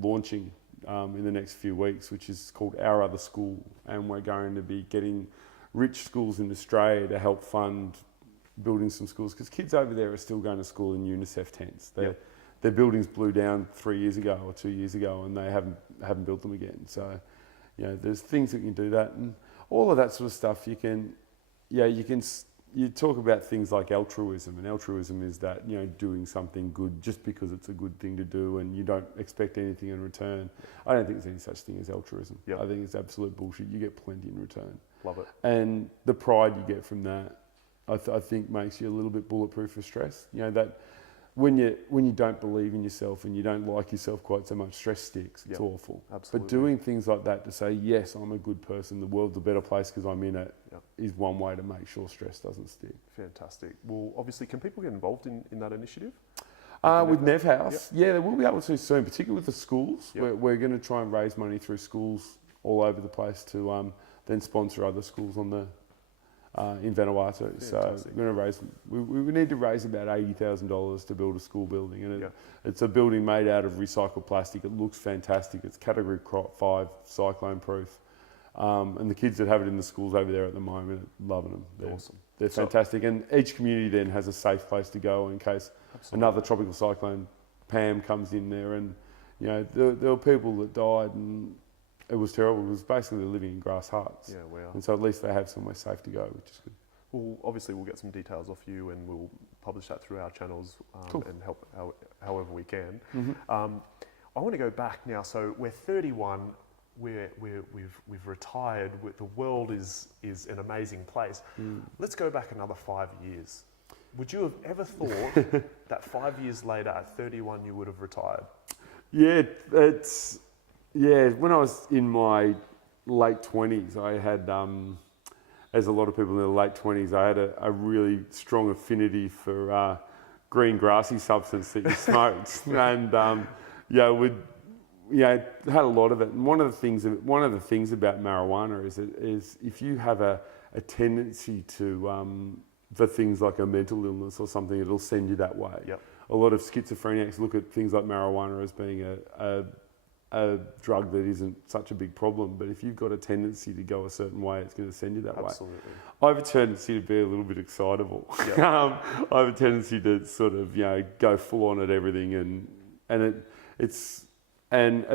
launching in the next few weeks, which is called Our Other School, and we're going to be getting rich schools in Australia to help fund building some schools, because kids over there are still going to school in UNICEF tents. Their buildings blew down 3 years ago or 2 years ago, and they haven't built them again. So, there's things that you can do that, and all of that sort of stuff. You talk about things like altruism, and altruism is that, doing something good just because it's a good thing to do, and you don't expect anything in return. I don't think there's any such thing as altruism. I think it's absolute bullshit. You get plenty in return. Love it. And the pride you get from that, I think makes you a little bit bulletproof for stress. That when you don't believe in yourself and you don't like yourself quite so much, stress sticks. It's awful. Absolutely. But doing things like that to say, yes, I'm a good person, the world's a better place because I'm in it, is one way to make sure stress doesn't stick. Fantastic. Well, obviously, can people get involved in that initiative? With Nev House? Yeah, they will be able to soon, particularly with the schools. We're going to try and raise money through schools all over the place to then sponsor other schools on the in Vanuatu. Fantastic. So we're going to we need to raise about $80,000 to build a school building, and it's a building made out of recycled plastic. It looks fantastic. It's category 5 cyclone proof, and the kids that have it in the schools over there at the moment are loving them. They're awesome. They're fantastic, and each community then has a safe place to go in case another tropical cyclone Pam comes in there, and there were people that died and it was terrible. It was basically living in grass huts. Yeah, wow. And so at least they have somewhere safe to go, which is good. Well, obviously we'll get some details off you, and we'll publish that through our channels and help however we can. I want to go back now. So we're 31. We've retired. The world is an amazing place. Let's go back another 5 years. Would you have ever thought that 5 years later, at 31, you would have retired? Yeah, when I was in my late 20s, I had, as a lot of people in their late 20s, I had a really strong affinity for green grassy substance that you smoked, and had a lot of it. And one of the things about marijuana is if you have a tendency to for things like a mental illness or something, it'll send you that way. A lot of schizophrenics look at things like marijuana as being a drug that isn't such a big problem, but if you've got a tendency to go a certain way, it's going to send you that way. Absolutely. I have a tendency to be a little bit excitable. Yep. I have a tendency to sort of, go full on at everything, and at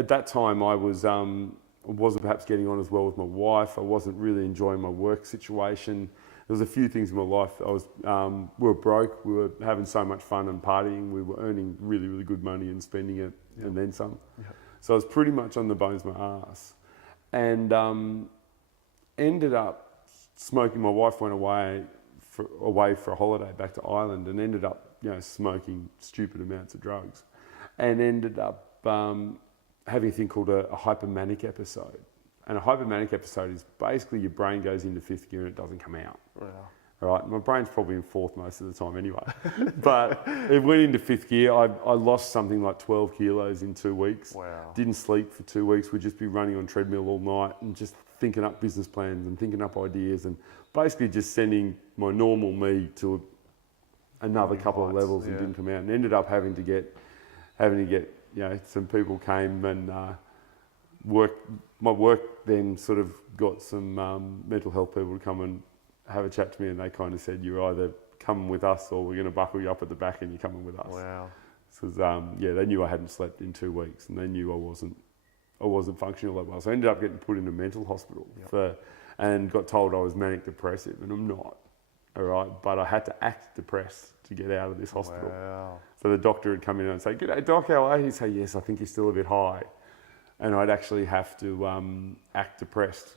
that time I wasn't perhaps getting on as well with my wife. I wasn't really enjoying my work situation. There was a few things in my life. We were broke. We were having so much fun and partying. We were earning really, really good money and spending it, and then some. Yep. So I was pretty much on the bones of my ass, and ended up smoking. My wife went away for a holiday back to Ireland, and ended up smoking stupid amounts of drugs, and ended up having a thing called a hypomanic episode. And a hypomanic episode is basically your brain goes into fifth gear and it doesn't come out. Wow. All right, my brain's probably in fourth most of the time anyway. But it went into fifth gear. I lost something like 12 kilos in 2 weeks. Wow. Didn't sleep for 2 weeks. We'd just be running on treadmill all night and just thinking up business plans and thinking up ideas, and basically just sending my normal me to another couple of levels and didn't come out. And ended up having to get some people came and my work then sort of got some mental health people to come and have a chat to me, and they kind of said, you're either coming with us or we're going to buckle you up at the back and you're coming with us. Wow. So they knew I hadn't slept in 2 weeks, and they knew I wasn't functioning that well. So I ended up getting put in a mental hospital and got told I was manic depressive, and I'm not. All right, but I had to act depressed to get out of this hospital. Wow. So the doctor would come in and say, "G'day, doc, how are you?" He'd say, "Yes, I think you're still a bit high." And I'd actually have to act depressed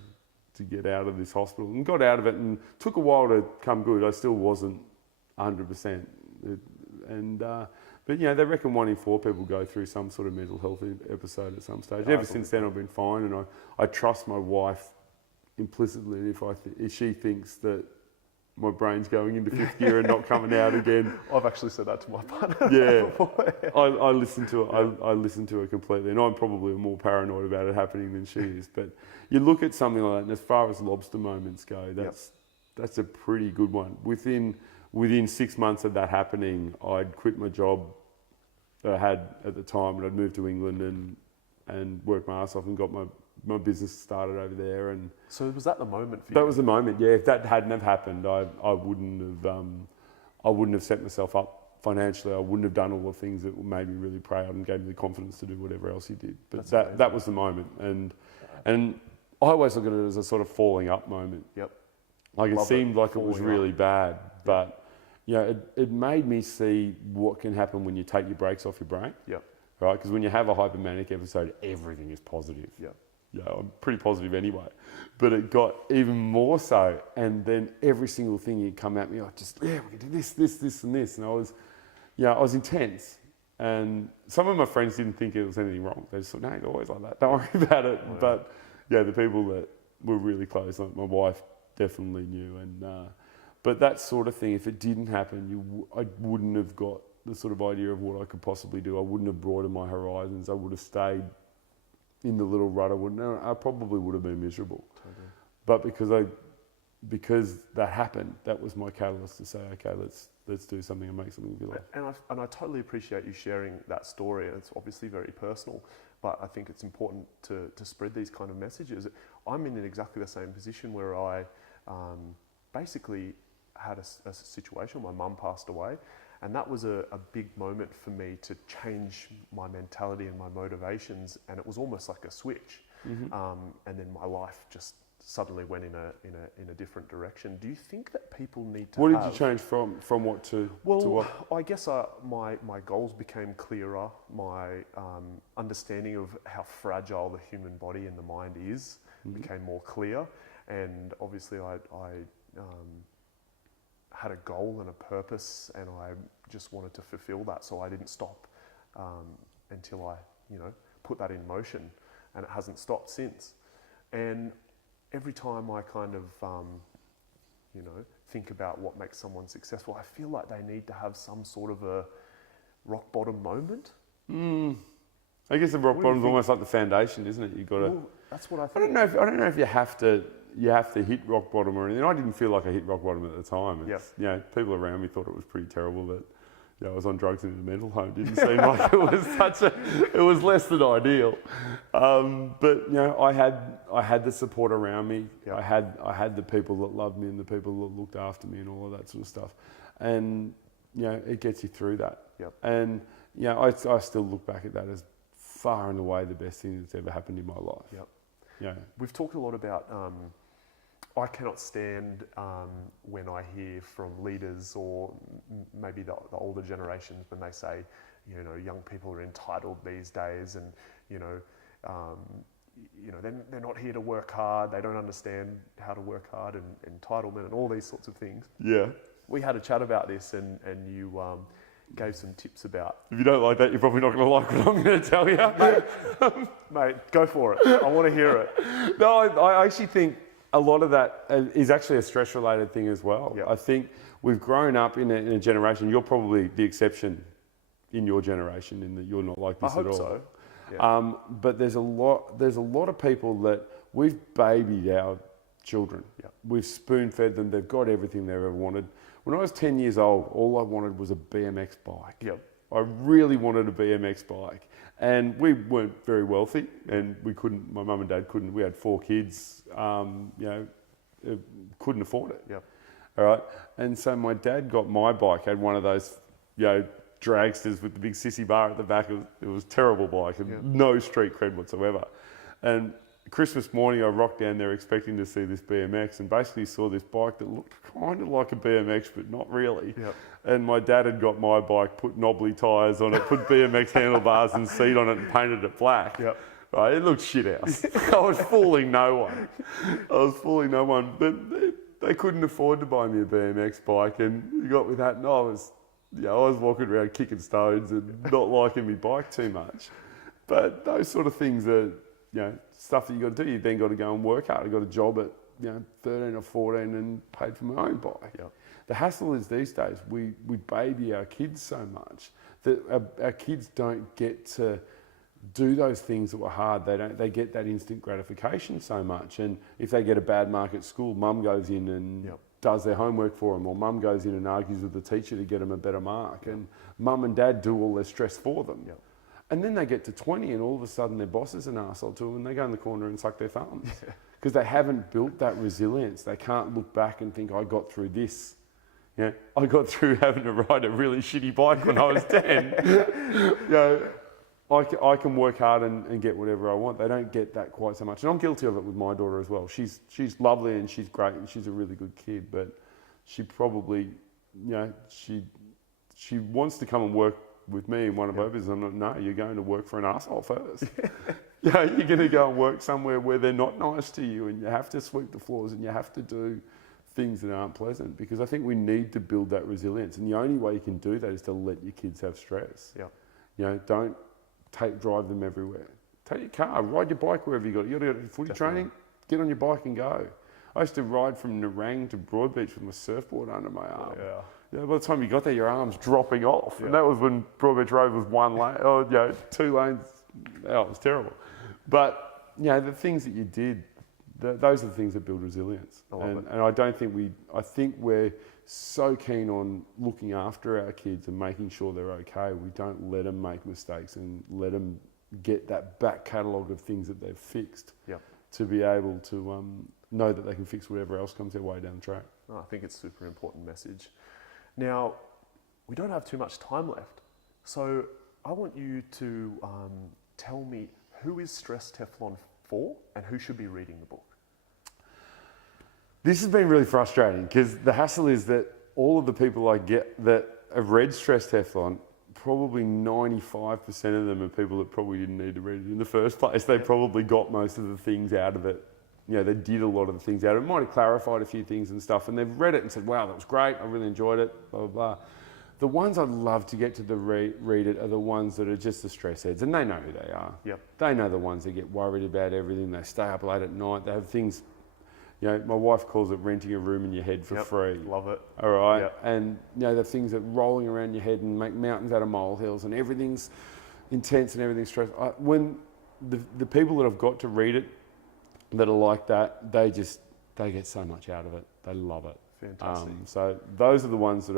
to get out of this hospital, and got out of it, and took a while to come good. I still wasn't 100%. But they reckon 1 in 4 people go through some sort of mental health episode at some stage. Ever since then, I've been fine, and I trust my wife implicitly. If she thinks that my brain's going into fifth gear and not coming out again. I've actually said that to my partner. Yeah, I listen to it. I listen to it completely, and I'm probably more paranoid about it happening than she is. But you look at something like that, and as far as lobster moments go, that's a pretty good one. Within 6 months of that happening, I'd quit my job that I had at the time, and I'd moved to England and worked my ass off and got my business started over there. And so was that the moment for you? that was the moment. Yeah, if that hadn't have happened, I wouldn't have set myself up financially. I wouldn't have done all the things that made me really proud and gave me the confidence to do whatever else he did. But that was the moment, and I always look at it as a sort of falling up moment. Yep. Like it seemed like it was Falling really up. bad, but it made me see what can happen when you take your brakes off your brain. Yep. Right, because when you have a hypomanic episode, everything is positive. Yep. I'm pretty positive anyway, but it got even more so. And then every single thing you'd come at me, like, we can do this, and this. And I was intense. And some of my friends didn't think it was anything wrong. They just thought, no, it's always like that. Don't worry about it. Wow. But the people that were really close, like my wife, definitely knew. And but that sort of thing, if it didn't happen, I wouldn't have got the sort of idea of what I could possibly do. I wouldn't have broadened my horizons. I would have stayed in the little rut. I probably would have been miserable. Totally. But because that happened, that was my catalyst to say, okay, let's do something and make something of your life. And I totally appreciate you sharing that story. It's obviously very personal, but I think it's important to spread these kind of messages. I'm in exactly the same position where I basically had a situation. My mum passed away, and that was a big moment for me to change my mentality and my motivations, and it was almost like a switch. Mm-hmm. And then my life just suddenly went in a different direction. Do you think that people need to? What did you change from what to what? I guess my goals became clearer. My understanding of how fragile the human body and the mind is became more clear, and obviously I had a goal and a purpose, and I just wanted to fulfill that. So I didn't stop until I, put that in motion, and it hasn't stopped since. And every time I kind of, think about what makes someone successful, I feel like they need to have some sort of a rock bottom moment. I guess the rock bottom is almost like the foundation, isn't it? You've got to. Well, that's what I think. I don't know if you have to hit rock bottom or anything. I didn't feel like I hit rock bottom at the time. People around me thought it was pretty terrible, but I was on drugs in a mental home. Didn't seem like it was less than ideal. But I had the support around me. Yep. I had the people that loved me and the people that looked after me and all of that sort of stuff. And it gets you through that. Yep. And I still look back at that as far and away the best thing that's ever happened in my life. Yep. We've talked a lot about. I cannot stand when I hear from leaders or maybe the older generations when they say, young people are entitled these days, and they're not here to work hard. They don't understand how to work hard, and entitlement and all these sorts of things. Yeah. We had a chat about this, and you gave some tips about. If you don't like that, you're probably not going to like what I'm going to tell you. Mate, go for it. I want to hear it. No, I actually think a lot of that is actually a stress-related thing as well. Yep. I think we've grown up in a generation. You're probably the exception in your generation in that you're not like this I hope at all. so. Yeah. But there's a lot of people that we've babied our children. Yep. We've spoon-fed them. They've got everything they've ever wanted. When I was 10 years old, all I wanted was a BMX bike. Yep. I really wanted a BMX bike. And we weren't very wealthy, and my mum and dad couldn't, we had 4 kids, couldn't afford it. Yep. All right. And so my dad got my bike, had one of those, dragsters with the big sissy bar at the back. It was a terrible bike, and no street cred whatsoever. And Christmas morning, I rocked down there expecting to see this BMX, and basically saw this bike that looked kind of like a BMX, but not really. Yep. And my dad had got my bike, put knobbly tyres on it, put BMX handlebars and seat on it, and painted it black. Yep. Right, it looked shit house. I was fooling no one. But they couldn't afford to buy me a BMX bike, and you got with that, and I was walking around kicking stones and not liking my bike too much. But those sort of things are, stuff that you got to do. You then got to go and work hard. I got a job at 13 or 14 and paid for my own bike. Yep. The hassle is these days we baby our kids so much that our kids don't get to do those things that were hard. They get that instant gratification so much. And if they get a bad mark at school, mum goes in and does their homework for them, or mum goes in and argues with the teacher to get them a better mark, and mum and dad do all their stress for them. Yep. And then they get to 20 and all of a sudden their boss is an arsehole to them, and they go in the corner and suck their thumbs because they haven't built that resilience. They can't look back and think, I got through this. I got through having to ride a really shitty bike when I was 10. I can work hard and get whatever I want. They don't get that quite so much. And I'm guilty of it with my daughter as well. She's lovely and she's great and she's a really good kid, but she probably, she wants to come and work with me in one of her businesses. I'm like, no, you're going to work for an arsehole first. You're going to go and work somewhere where they're not nice to you, and you have to sweep the floors and you have to do things that aren't pleasant, because I think we need to build that resilience. And the only way you can do that is to let your kids have stress. Don't drive them everywhere. Take your car, ride your bike wherever you got. You got to go to footy training, get on your bike and go. I used to ride from Nerang to Broadbeach with my surfboard under my arm. By the time you got there, your arm's dropping off. And that was when Broadbeach Road was 1 lane, 2 lanes. Oh, it was terrible. But, the things that you did, those are the things that build resilience. And I don't think I think we're so keen on looking after our kids and making sure they're okay. We don't let them make mistakes and let them get that back catalogue of things that they've fixed to be able to know that they can fix whatever else comes their way down the track. I think it's a super important message. Now, we don't have too much time left. So I want you to tell me, who is Stress Teflon for and who should be reading the book? This has been really frustrating because the hassle is that all of the people I get that have read Stress Teflon, probably 95% of them are people that probably didn't need to read it in the first place. They probably got most of the things out of it. They did a lot of the things out of it. Might have clarified a few things and stuff, and they've read it and said, wow, that was great, I really enjoyed it, blah, blah, blah. The ones I'd love to get to read it are the ones that are just the stress heads, and they know who they are. They know the ones that get worried about everything. They stay up late at night. They have things, my wife calls it renting a room in your head for free. Love it. All right. And, the things that rolling around your head and make mountains out of molehills, and everything's intense and everything's stressful. When the people that have got to read it that are like that, they get so much out of it. They love it. Fantastic. So those are the ones that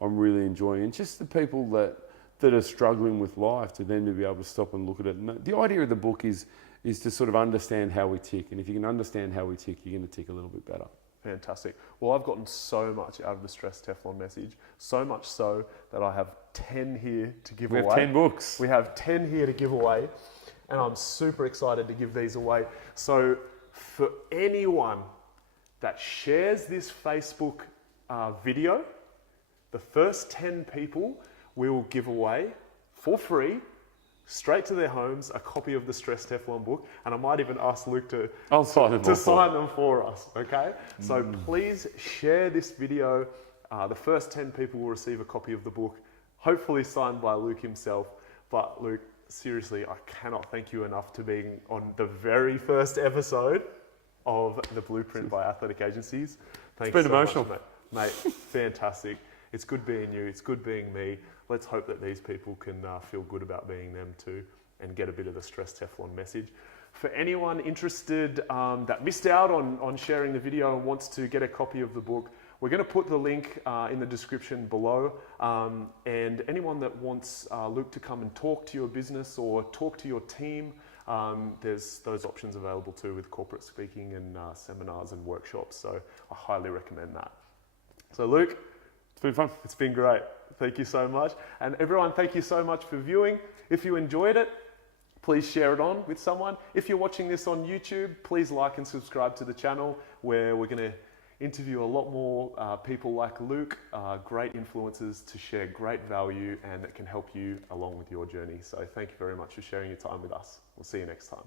I'm really enjoying. And just the people that are struggling with life, to them to be able to stop and look at it. And the idea of the book is to sort of understand how we tick. And if you can understand how we tick, you're going to tick a little bit better. Fantastic. Well, I've gotten so much out of the Stress Teflon message, so much so that I have 10 here to give away. We have 10 books. We have 10 here to give away, and I'm super excited to give these away. So for anyone that shares this Facebook video, the first 10 people we will give away for free, straight to their homes, a copy of the Stress Teflon book, and I might even ask Luke to sign them for us, okay? So please share this video. The first 10 people will receive a copy of the book, hopefully signed by Luke himself. But Luke, seriously, I cannot thank you enough to being on the very first episode of the Blueprint by Athletic Agencies. Thanks. It's been emotional. Much, mate, fantastic. It's good being you, it's good being me. Let's hope that these people can feel good about being them too and get a bit of the Stress Teflon message. For anyone interested that missed out on sharing the video and wants to get a copy of the book, we're going to put the link in the description below. And anyone that wants Luke to come and talk to your business or talk to your team, there's those options available too with corporate speaking and seminars and workshops. So I highly recommend that. So Luke, It's been fun. it's been great. Thank you so much. And everyone, thank you so much for viewing. If you enjoyed it, please share it on with someone. If you're watching this on YouTube, please like and subscribe to the channel, where we're going to interview a lot more people like Luke, great influencers to share great value and that can help you along with your journey. So thank you very much for sharing your time with us. We'll see you next time.